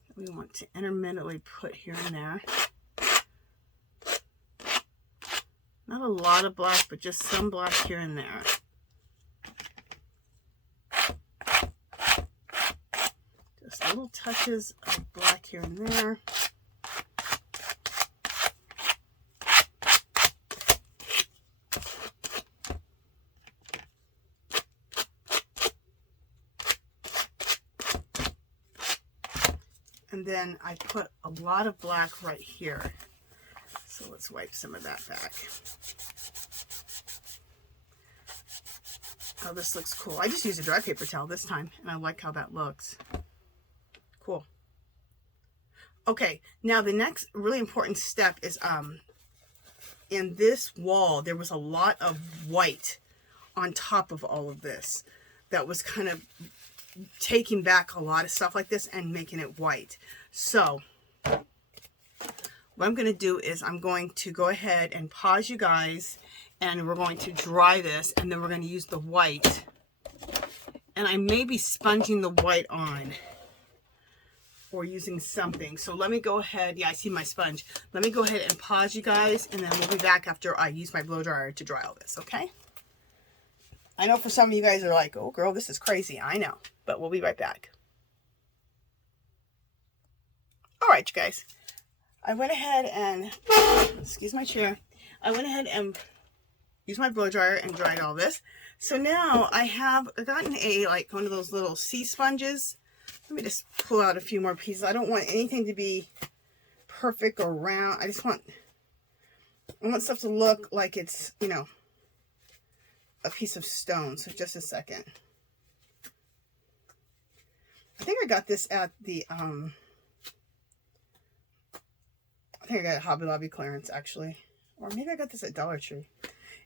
that we want to intermittently put here and there. Not a lot of black, but just some black here and there. Just little touches of black here and there. And then I put a lot of black right here. So let's wipe some of that back. Oh, this looks cool. I just used a dry paper towel this time, and I like how that looks. Cool. Okay, now the next really important step is in this wall, there was a lot of white on top of all of this. That was kind of taking back a lot of stuff like this and making it white. So what I'm going to do is I'm going to go ahead and pause you guys, and we're going to dry this, and then we're going to use the white. And I may be sponging the white on or using something. So let me go ahead. Yeah, I see my sponge. Let me go ahead and pause you guys, and then we'll be back after I use my blow dryer to dry all this, okay? I know for some of you guys are like, oh girl, this is crazy. I know, but we'll be right back. All right, you guys. I went ahead and, excuse my chair, I went ahead and used my blow dryer and dried all this. So now I've gotten like one of those little sea sponges. Let me just pull out a few more pieces. I don't want anything to be perfect or round. I want stuff to look like it's, you know, a piece of stone. So just a second. I think I got this at the, I think I got it at Hobby Lobby clearance, actually. Or maybe I got this at Dollar Tree.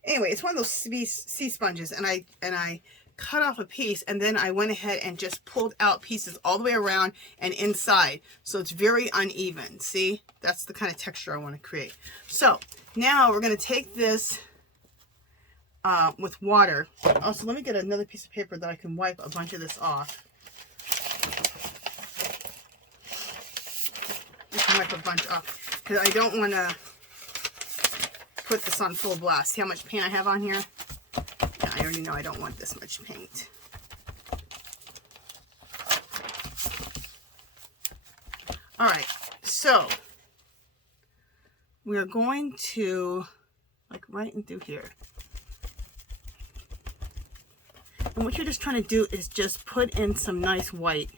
Anyway, it's one of those sea sponges, and I cut off a piece, and then I went ahead and just pulled out pieces all the way around and inside. So it's very uneven. See? That's the kind of texture I want to create. So now we're going to take this with water. Also, let me get another piece of paper that I can wipe a bunch of this off. You can wipe a bunch off. Because I don't want to put this on full blast. See how much paint I have on here? Yeah, I already know I don't want this much paint. Alright, so we are going to, like, right in through here. And what you're just trying to do is just put in some nice white.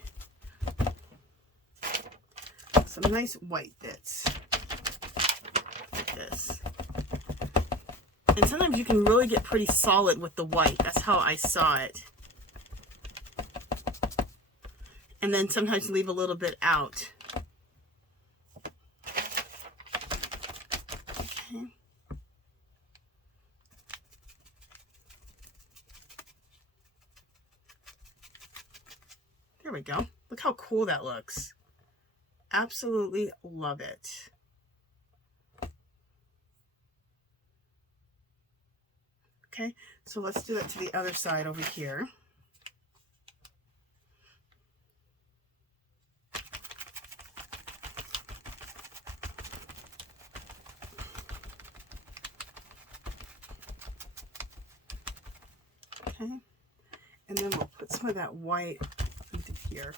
Some nice white bits. Like this. And sometimes you can really get pretty solid with the white. That's how I saw it. And then sometimes leave a little bit out. Okay. There we go. Look how cool that looks. Absolutely love it. Okay, so let's do that to the other side over here. Okay, then we'll put some of that white into here.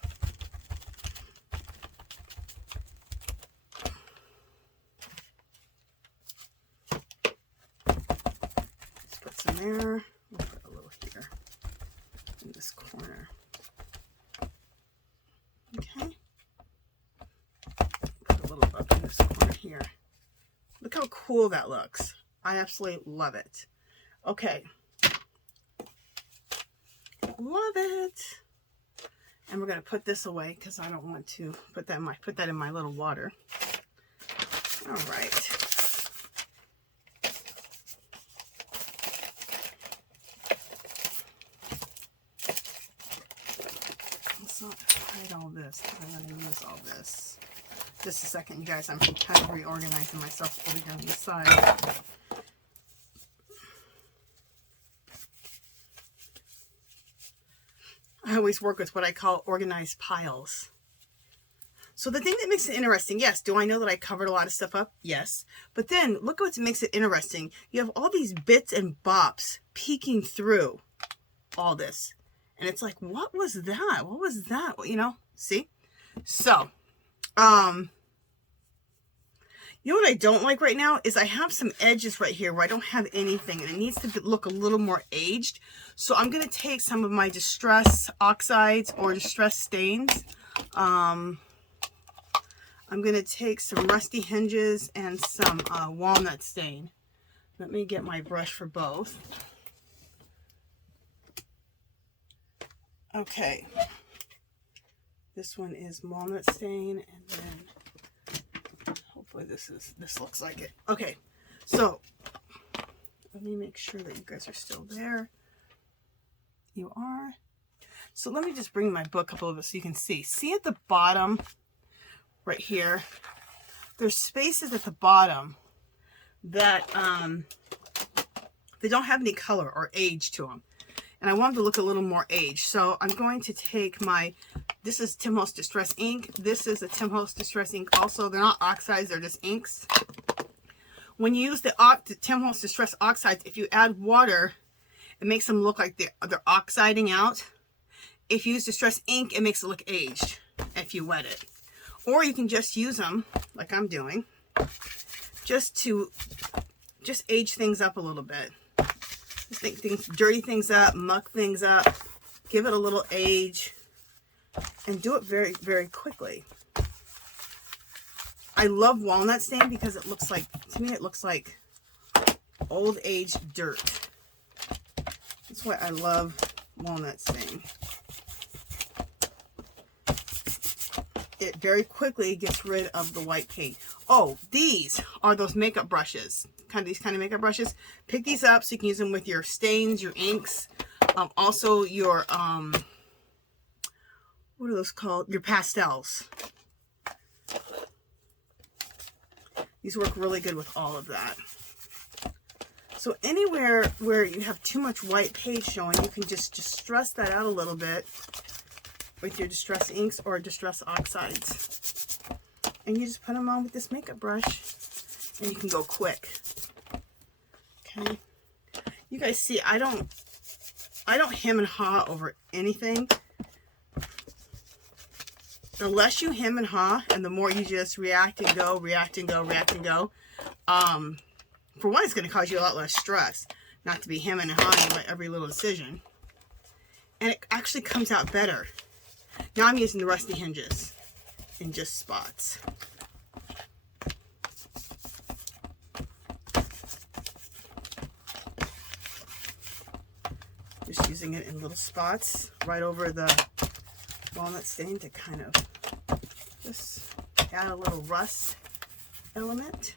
Let's put some there. We'll put a little here in this corner. Okay. Put a little up in this corner here. Look how cool that looks. I absolutely love it. Okay. Love it. And we're going to put this away because I don't want to put that in my little water. All right. Let's not hide all this because I'm going to use all this. Just a second, you guys. I'm kind of reorganizing myself over here on the side. I always work with what I call organized piles. So the thing that makes it interesting, yes, do I know that I covered a lot of stuff up? Yes. But then look what makes it interesting. You have all these bits and bops peeking through all this. And it's like, what was that? What was that? You know, see? So, you know what I don't like right now is I have some edges right here where I don't have anything and it needs to look a little more aged. So I'm going to take some of my distress oxides or distress stains. I'm going to take some rusty hinges and some walnut stain. Let me get my brush for both. Okay. This one is walnut stain, and then hopefully this looks like it. Okay, so let me make sure that you guys are still there. You are. So let me just bring my book up a little bit so you can see. See at the bottom right here, there's spaces at the bottom that they don't have any color or age to them. And I want them to look a little more aged. So I'm going to take this is Tim Holtz Distress Ink. This is a Tim Holtz Distress Ink also. They're not oxides, they're just inks. When you use the Tim Holtz Distress Oxides, if you add water, it makes them look like they're oxiding out. If you use Distress Ink, it makes it look aged if you wet it. Or you can just use them, like I'm doing, just to age things up a little bit. Dirty things up, muck things up, give it a little age, and do it very, very quickly. I love walnut stain because it looks like, to me, it looks like old aged dirt. That's why I love walnut stain. It very quickly gets rid of the white paint. Oh, these are those makeup brushes. These kind of makeup brushes. Pick these up so you can use them with your stains, your inks, also your what are those called? Your pastels. These work really good with all of that. So anywhere where you have too much white paint showing, you can just stress that out a little bit with your distress inks or distress oxides. And you just put them on with this makeup brush and you can go quick. Okay, you guys see, I don't hem and haw over anything. The less you hem and haw, and the more you just react and go, react and go, react and go. For one, it's going to cause you a lot less stress, not to be hemming and hawing about every little decision. And it actually comes out better. Now I'm using the rusty hinges in just spots. Just using it in little spots right over the walnut stain to kind of just add a little rust element.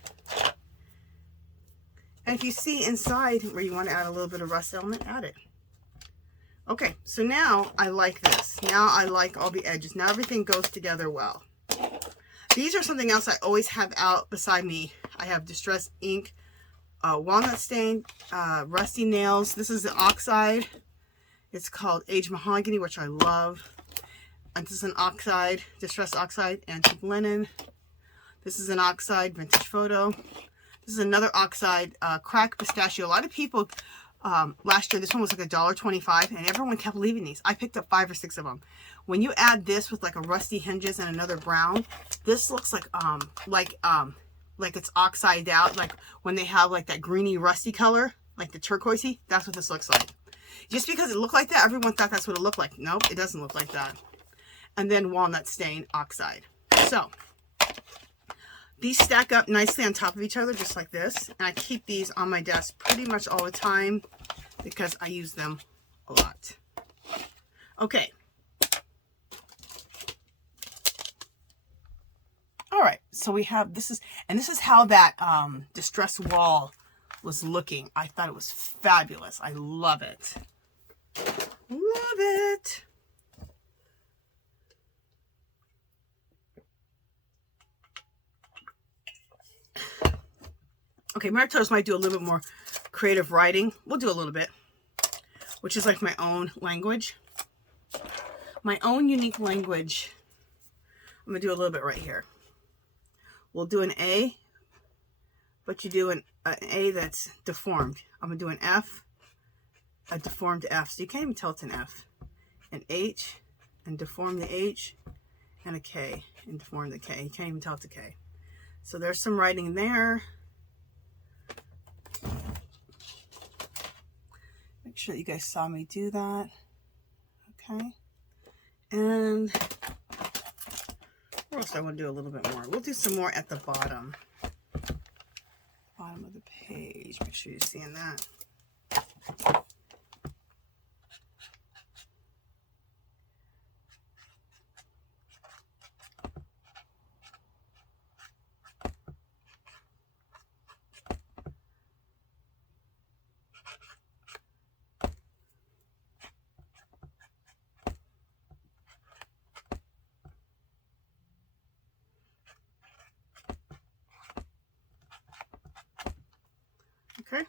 And if you see inside where you want to add a little bit of rust element, add it. Okay, so now I like this. Now I like all the edges. Now everything goes together well. These are something else I always have out beside me. I have Distress Ink, walnut stain, rusty nails. This is the oxide. It's called Aged Mahogany, which I love. And this is an oxide, Distress Oxide, Antique Linen. This is an oxide, Vintage Photo. This is another oxide, Cracked Pistachio. A lot of people last year. This one was like $1.25, and everyone kept leaving these. I picked up 5 or 6 of them. When you add this with like a rusty hinges and another brown, this looks like it's oxidized out, like when they have like that greeny rusty color, like the turquoisey. That's what this looks like. Just because it looked like that, everyone thought that's what it looked like. Nope, it doesn't look like that. And then walnut stain oxide. So these stack up nicely on top of each other, just like this. And I keep these on my desk pretty much all the time because I use them a lot. Okay. All right, so we have, this is how that distress wall was looking. I thought it was fabulous. I love it. Love it. Okay, Marito's might do a little bit more creative writing. We'll do a little bit, which is like my own language. My own unique language. I'm going to do a little bit right here. We'll do an A, but you do an A that's deformed. I'm going to do an F, a deformed F. So you can't even tell it's an F. An H, and deform the H, and a K, and deform the K. You can't even tell it's a K. So there's some writing there. Make sure that you guys saw me do that. Okay. And what else do I want to do a little bit more? We'll do some more at the bottom. Bottom of the page. Make sure you're seeing that. Okay,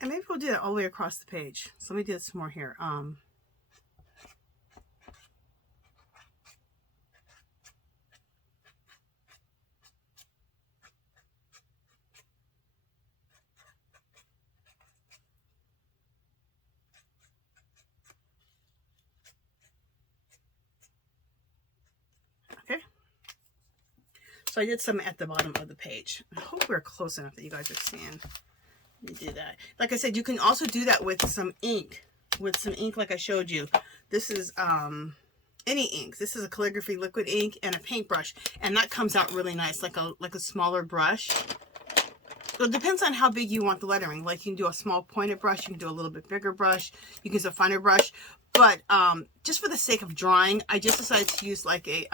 and maybe we'll do that all the way across the page. So let me do some more here. Okay, so I did some at the bottom of the page. I hope we're close enough that you guys are seeing. You do that. Like I said, you can also do that with some ink. With some ink like I showed you. This is any ink. This is a calligraphy liquid ink and a paintbrush. And that comes out really nice, like a smaller brush. So it depends on how big you want the lettering. Like you can do a small pointed brush, you can do a little bit bigger brush, you can use a finer brush. But just for the sake of drawing, I just decided to use like a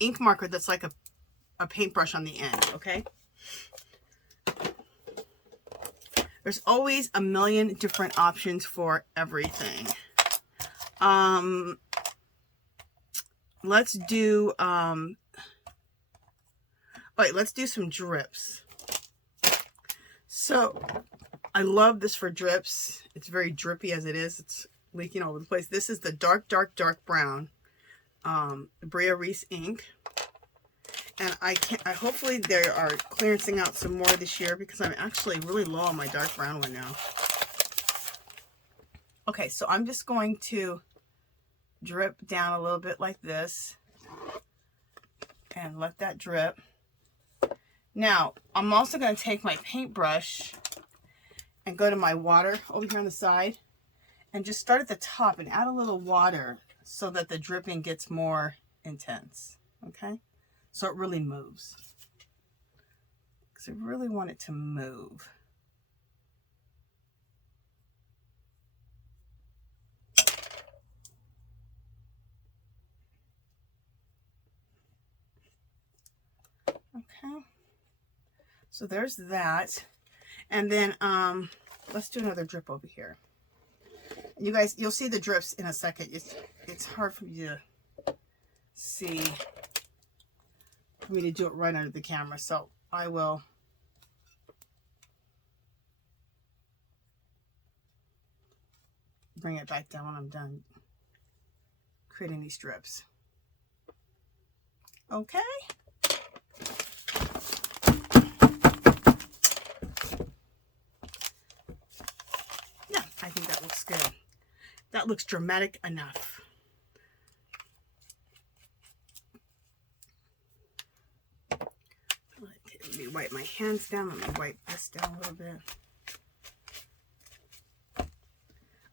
ink marker that's like a paintbrush on the end, okay? There's always a million different options for everything. Let's do let's do some drips. So I love this for drips. It's very drippy as it is. It's leaking all over the place. This is the dark brown Brea Reese ink. And I hopefully they are clearancing out some more this year because I'm actually really low on my dark brown one now. Okay, so I'm just going to drip down a little bit like this and let that drip. Now, I'm also going to take my paintbrush and go to my water over here on the side and just start at the top and add a little water so that the dripping gets more intense, okay? So it really moves. Because I really want it to move. Okay. So there's that. And then let's do another drip over here. You guys, you'll see the drips in a second. It's hard for you to see, for me to do it right under the camera. So I will bring it back down when I'm done creating these strips. Okay. That looks dramatic enough. Let me wipe my hands down. Let me wipe this down a little bit.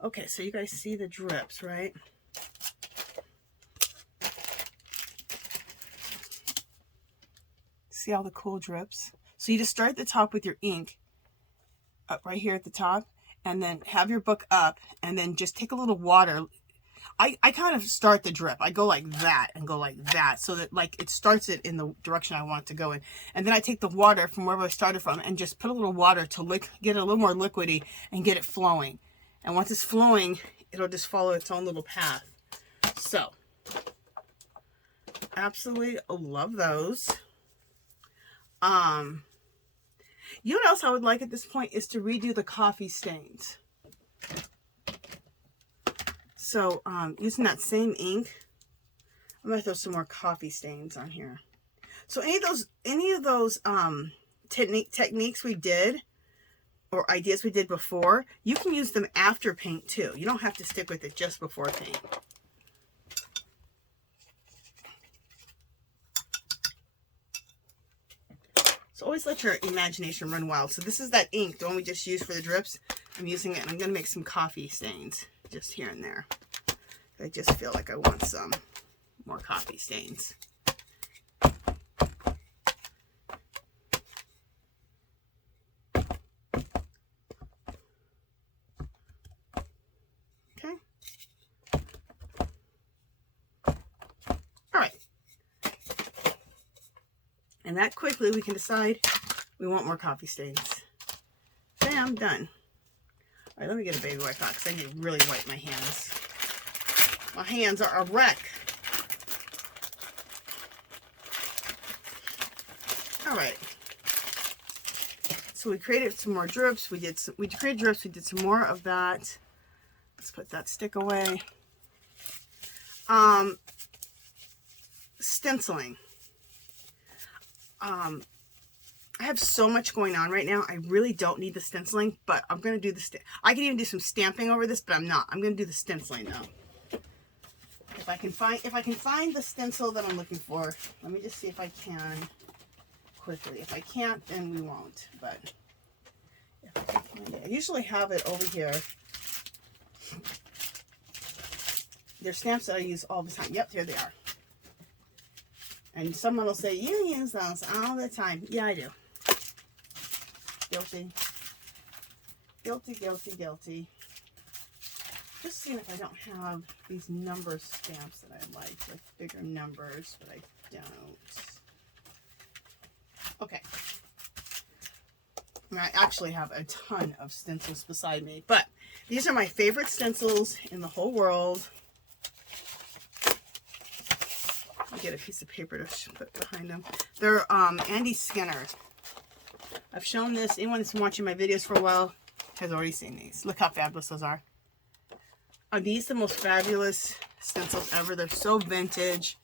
Okay, so you guys see the drips, right? See all the cool drips? So you just start at the top with your ink, up right here at the top, and then have your book up, and then just take a little water. I kind of start the drip. I go like that and go like that, so that like it starts it in the direction I want it to go in. And then I take the water from wherever I started from and just put a little water to get it a little more liquidy and get it flowing. And once it's flowing, it'll just follow its own little path. So, absolutely love those. You know what else I would like at this point is to redo the coffee stains. So, using that same ink, I'm going to throw some more coffee stains on here. So any of those techniques we did, or ideas we did before, you can use them after paint too. You don't have to stick with it just before paint. So always let your imagination run wild. So this is that ink, the one we just used for the drips. I'm using it and I'm going to make some coffee stains just here and there. I just feel like I want some more coffee stains. Okay. All right. And that quickly we can decide we want more coffee stains. Bam, done. All right, let me get a baby wipe out because I need to really wipe my hands. My hands are a wreck. All right. So we created some more drips. We created drips. We did some more of that. Let's put that stick away. Stenciling. I have so much going on right now. I really don't need the stenciling, but I'm going to do I can even do some stamping over this, but I'm not. I'm going to do the stenciling though. If I can find the stencil that I'm looking for, let me just see if I can quickly. If I can't, then we won't. But if I can find it, I usually have it over here. They're stamps that I use all the time. Yep, here they are. And someone will say, you use those all the time. Yeah, I do. Guilty. Guilty, guilty, guilty. Just seeing if I don't have these number stamps that I like with bigger numbers, but I don't. Okay. I mean, I actually have a ton of stencils beside me, but these are my favorite stencils in the whole world. I'll get a piece of paper to put behind them. They're Andy Skinner. I've shown this. Anyone that's been watching my videos for a while has already seen these. Look how fabulous those are. Are these the most fabulous stencils ever? They're so vintage.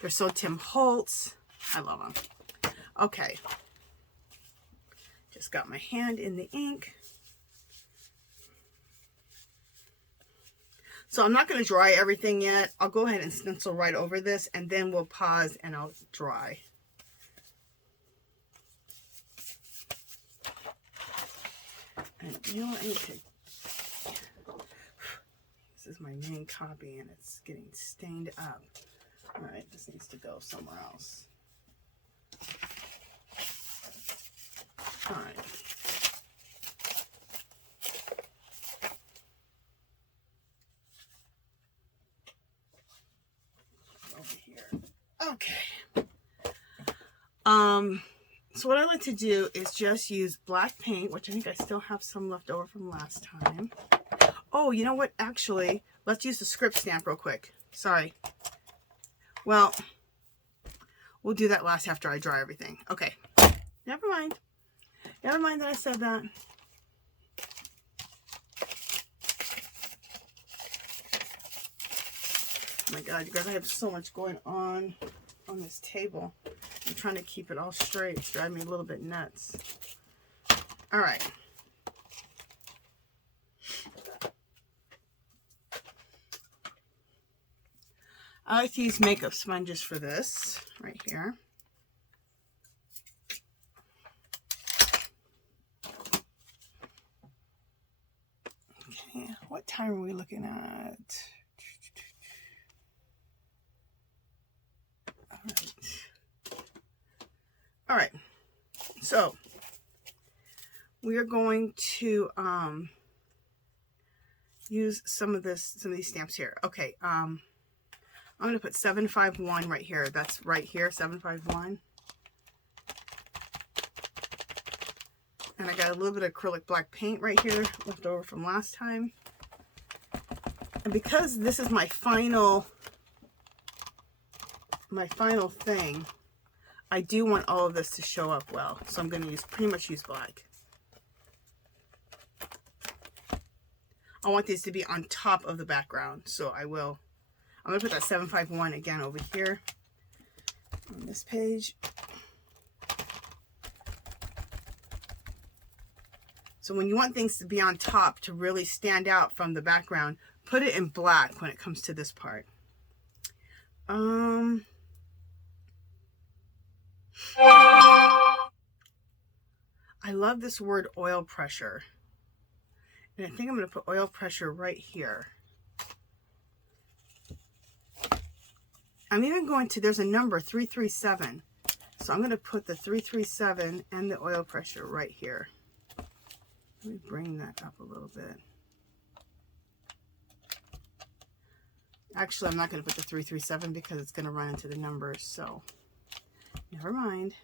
They're so Tim Holtz. I love them. Okay. Just got my hand in the ink. So I'm not going to dry everything yet. I'll go ahead and stencil right over this, and then we'll pause and I'll dry. And you know what? I need to... This is my main copy and it's getting stained up. All right, this needs to go somewhere else. All right. Over here. Okay. So what I like to do is just use black paint, which I think I still have some left over from last time. Oh, you know what? Actually, let's use the script stamp real quick. Sorry. Well, we'll do that last after I dry everything. Okay. Never mind. Never mind that I said that. Oh my God, you guys, I have so much going on this table. I'm trying to keep it all straight. It's driving me a little bit nuts. All right. I like to use makeup sponges for this right here. Okay, what time are we looking at? All right. So we are going to use some of these stamps here. Okay, I'm going to put 751 right here. That's right here, 751. And I got a little bit of acrylic black paint right here left over from last time. And because this is my final thing, I do want all of this to show up well. So I'm going to pretty much use black. I want these to be on top of the background, so I'm going to put that 751 again over here on this page. So when you want things to be on top to really stand out from the background, put it in black when it comes to this part. I love this word oil pressure. And I think I'm going to put oil pressure right here. I'm even going to, there's a number, 337. So I'm going to put the 337 and the oil pressure right here. Let me bring that up a little bit. Actually, I'm not going to put the 337 because it's going to run into the numbers. So never mind.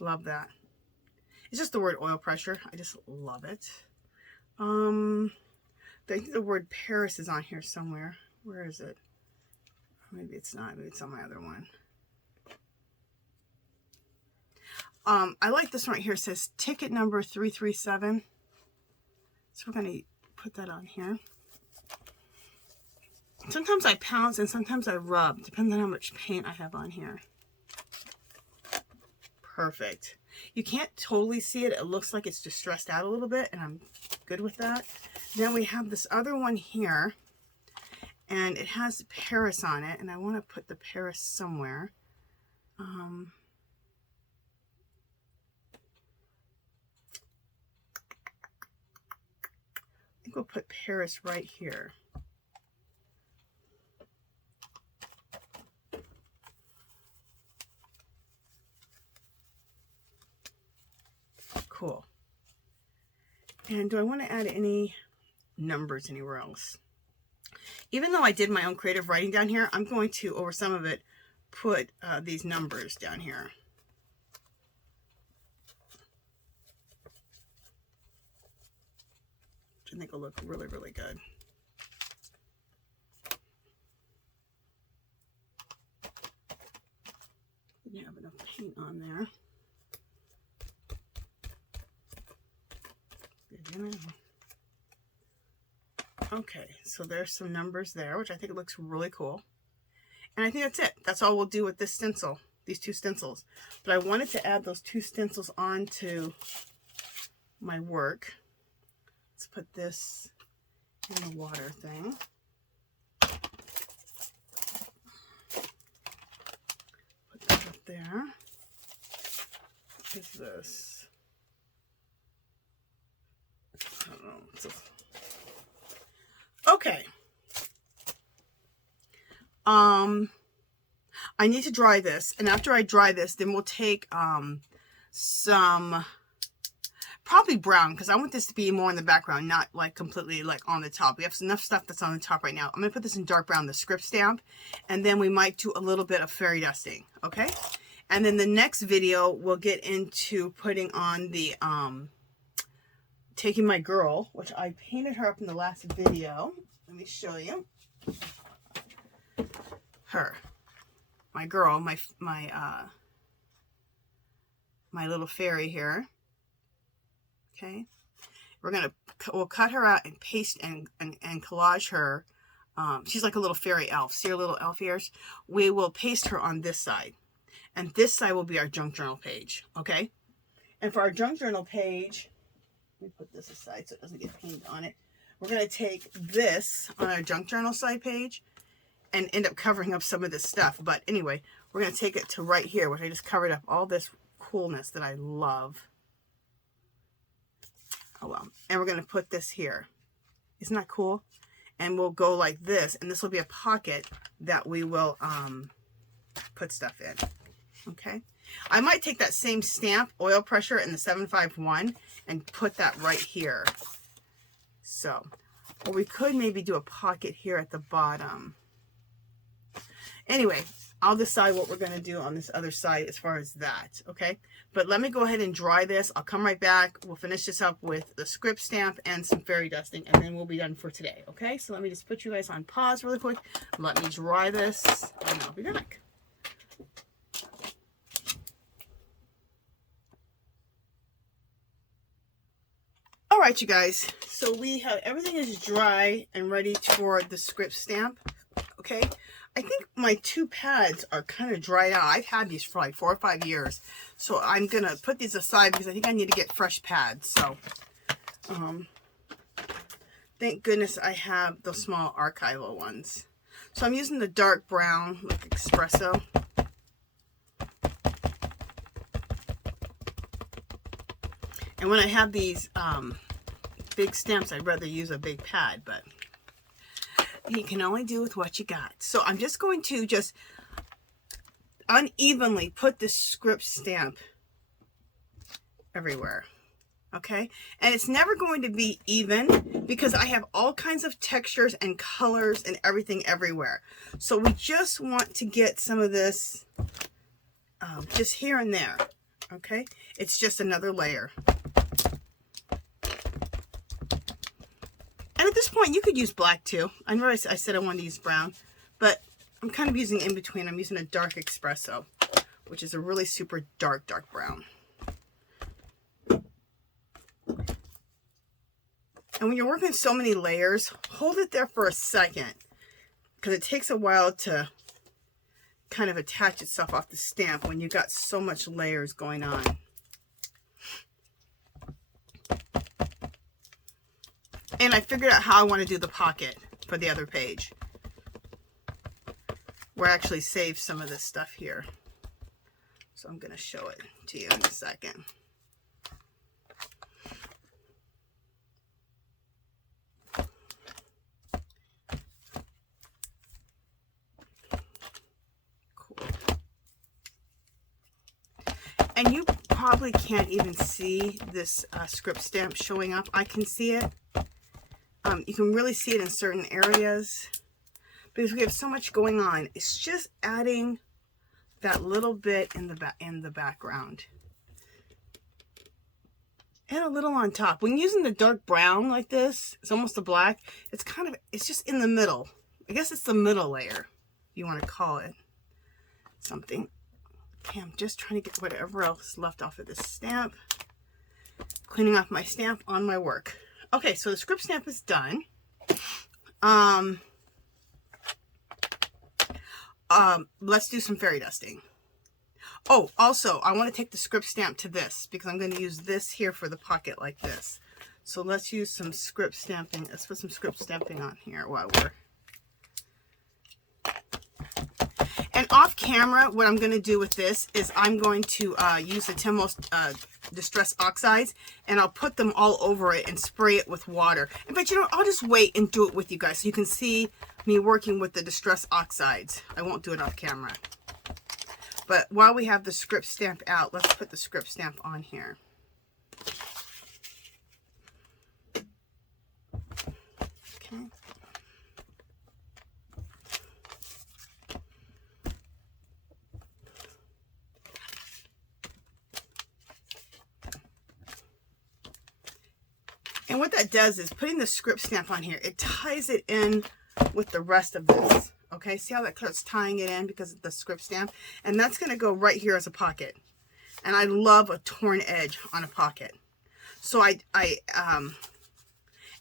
Love that. It's just the word oil pressure. I just love it. I think the word Paris is on here somewhere. Where is it? Maybe it's not. Maybe it's on my other one. I like this one right here. It says ticket number 337. So we're going to put that on here. Sometimes I pounce and sometimes I rub. Depends on how much paint I have on here. Perfect. You can't totally see it. It looks like it's just stressed out a little bit, and I'm good with that. Then we have this other one here, and it has Paris on it, and I want to put the Paris somewhere. I think we'll put Paris right here. Cool. And do I want to add any numbers anywhere else? Even though I did my own creative writing down here, I'm going to, over some of it, put these numbers down here. Which I think will look really, really good. Didn't have enough paint on there. Okay, so there's some numbers there, which I think looks really cool. And I think that's it. That's all we'll do with this stencil, these two stencils. But I wanted to add those two stencils onto my work. Let's put this in the water thing. Put that up there. What is this? I don't know. Okay. I need to dry this, and after I dry this, then we'll take some probably brown, because I want this to be more in the background, not like completely like on the top. We have enough stuff that's on the top right now. I'm gonna put this in dark brown, the script stamp, and then we might do a little bit of fairy dusting. Okay, and then the next video we'll get into putting on the taking my girl, which I painted her up in the last video. Let me show you her, my girl, my little fairy here. Okay, we'll cut her out and paste and collage her. She's like a little fairy elf. See her little elf ears? We will paste her on this side, and this side will be our junk journal page. Okay, and for our junk journal page, Let me put this aside so it doesn't get paint on it. We're going to take this on our junk journal side page and end up covering up some of this stuff. But anyway, we're going to take it to right here, where I just covered up all this coolness that I love. Oh well. And we're going to put this here. Isn't that cool? And we'll go like this, and this will be a pocket that we will put stuff in. Okay. I might take that same stamp, oil pressure, and the 751 and put that right here. So, or we could maybe do a pocket here at the bottom. Anyway, I'll decide what we're going to do on this other side as far as that, okay? But let me go ahead and dry this. I'll come right back. We'll finish this up with the script stamp and some fairy dusting, and then we'll be done for today, okay? So let me just put you guys on pause really quick. Let me dry this, and I'll be back. All right, you guys. So we have, everything is dry and ready for the script stamp, okay? I think my two pads are kind of dried out. I've had these for like 4 or 5 years. So I'm going to put these aside because I think I need to get fresh pads. So, thank goodness I have the small archival ones. So I'm using the dark brown, like espresso. And when I have these big stamps, I'd rather use a big pad, but you can only do with what you got. So I'm just going to just unevenly put this script stamp everywhere. Okay? And it's never going to be even because I have all kinds of textures and colors and everything everywhere. So we just want to get some of this just here and there. Okay? It's just another layer. And at this point, you could use black too. I know I said I wanted to use brown, but I'm kind of using in between. I'm using a dark espresso, which is a really super dark brown. And when you're working so many layers, hold it there for a second, because it takes a while to kind of attach itself off the stamp when you've got so much layers going on. And I figured out how I want to do the pocket for the other page, where I actually saved some of this stuff here. So I'm going to show it to you in a second. Cool. And you probably can't even see this script stamp showing up. I can see it. You can really see it in certain areas because we have so much going on. It's just adding that little bit in the background and a little on top. When using the dark brown like this, it's almost a black. It's just in the middle. I guess it's the middle layer, if you want to call it something. Okay, I'm just trying to get whatever else is left off of this stamp. Cleaning off my stamp on my work. Okay, so the script stamp is done. Let's do some fairy dusting. Oh, also, I want to take the script stamp to this because I'm going to use this here for the pocket like this. So let's use some script stamping. Let's put some script stamping on here while we're... And off camera, what I'm going to do with this is I'm going to use the Timos Distress Oxides, and I'll put them all over it and spray it with water. In fact, you know, I'll just wait and do it with you guys so you can see me working with the Distress Oxides. I won't do it off camera. But while we have the script stamp out, let's put the script stamp on here. Okay. And what that does is putting the script stamp on here, it ties it in with the rest of this. Okay, see how that starts tying it in because of the script stamp? And that's going to go right here as a pocket. And I love a torn edge on a pocket. So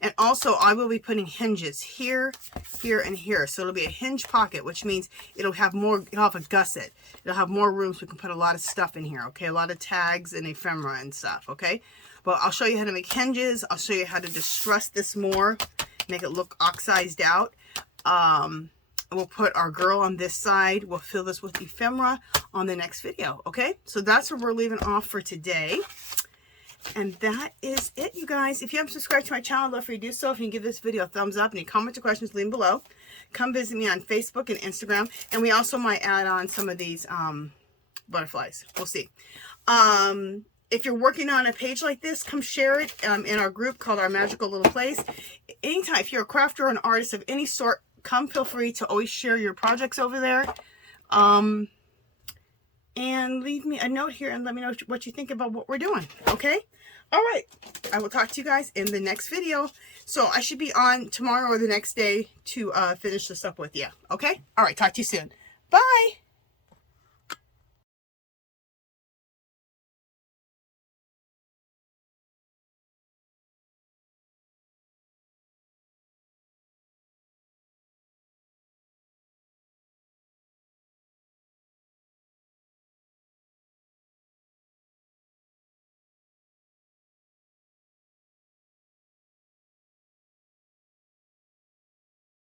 and also I will be putting hinges here, here, and here. So it'll be a hinge pocket, which means it'll have a gusset. It'll have more room so we can put a lot of stuff in here, okay? A lot of tags and ephemera and stuff, okay? But I'll show you how to make hinges. I'll show you how to distress this more, make it look oxidized out. We'll put our girl on this side. We'll fill this with ephemera on the next video, okay? So that's what we're leaving off for today. And that is it, you guys. If you haven't subscribed to my channel, I'd love for you to do so. If you can give this video a thumbs up, any comments or questions, leave them below. Come visit me on Facebook and Instagram. And we also might add on some of these butterflies. We'll see. If you're working on a page like this, come share it in our group called Our Magical Little Place. Anytime, if you're a crafter or an artist of any sort, come feel free to always share your projects over there. And leave me a note here and let me know what you think about what we're doing, okay? All right, I will talk to you guys in the next video. So I should be on tomorrow or the next day to finish this up with you, okay? All right, talk to you soon. Bye.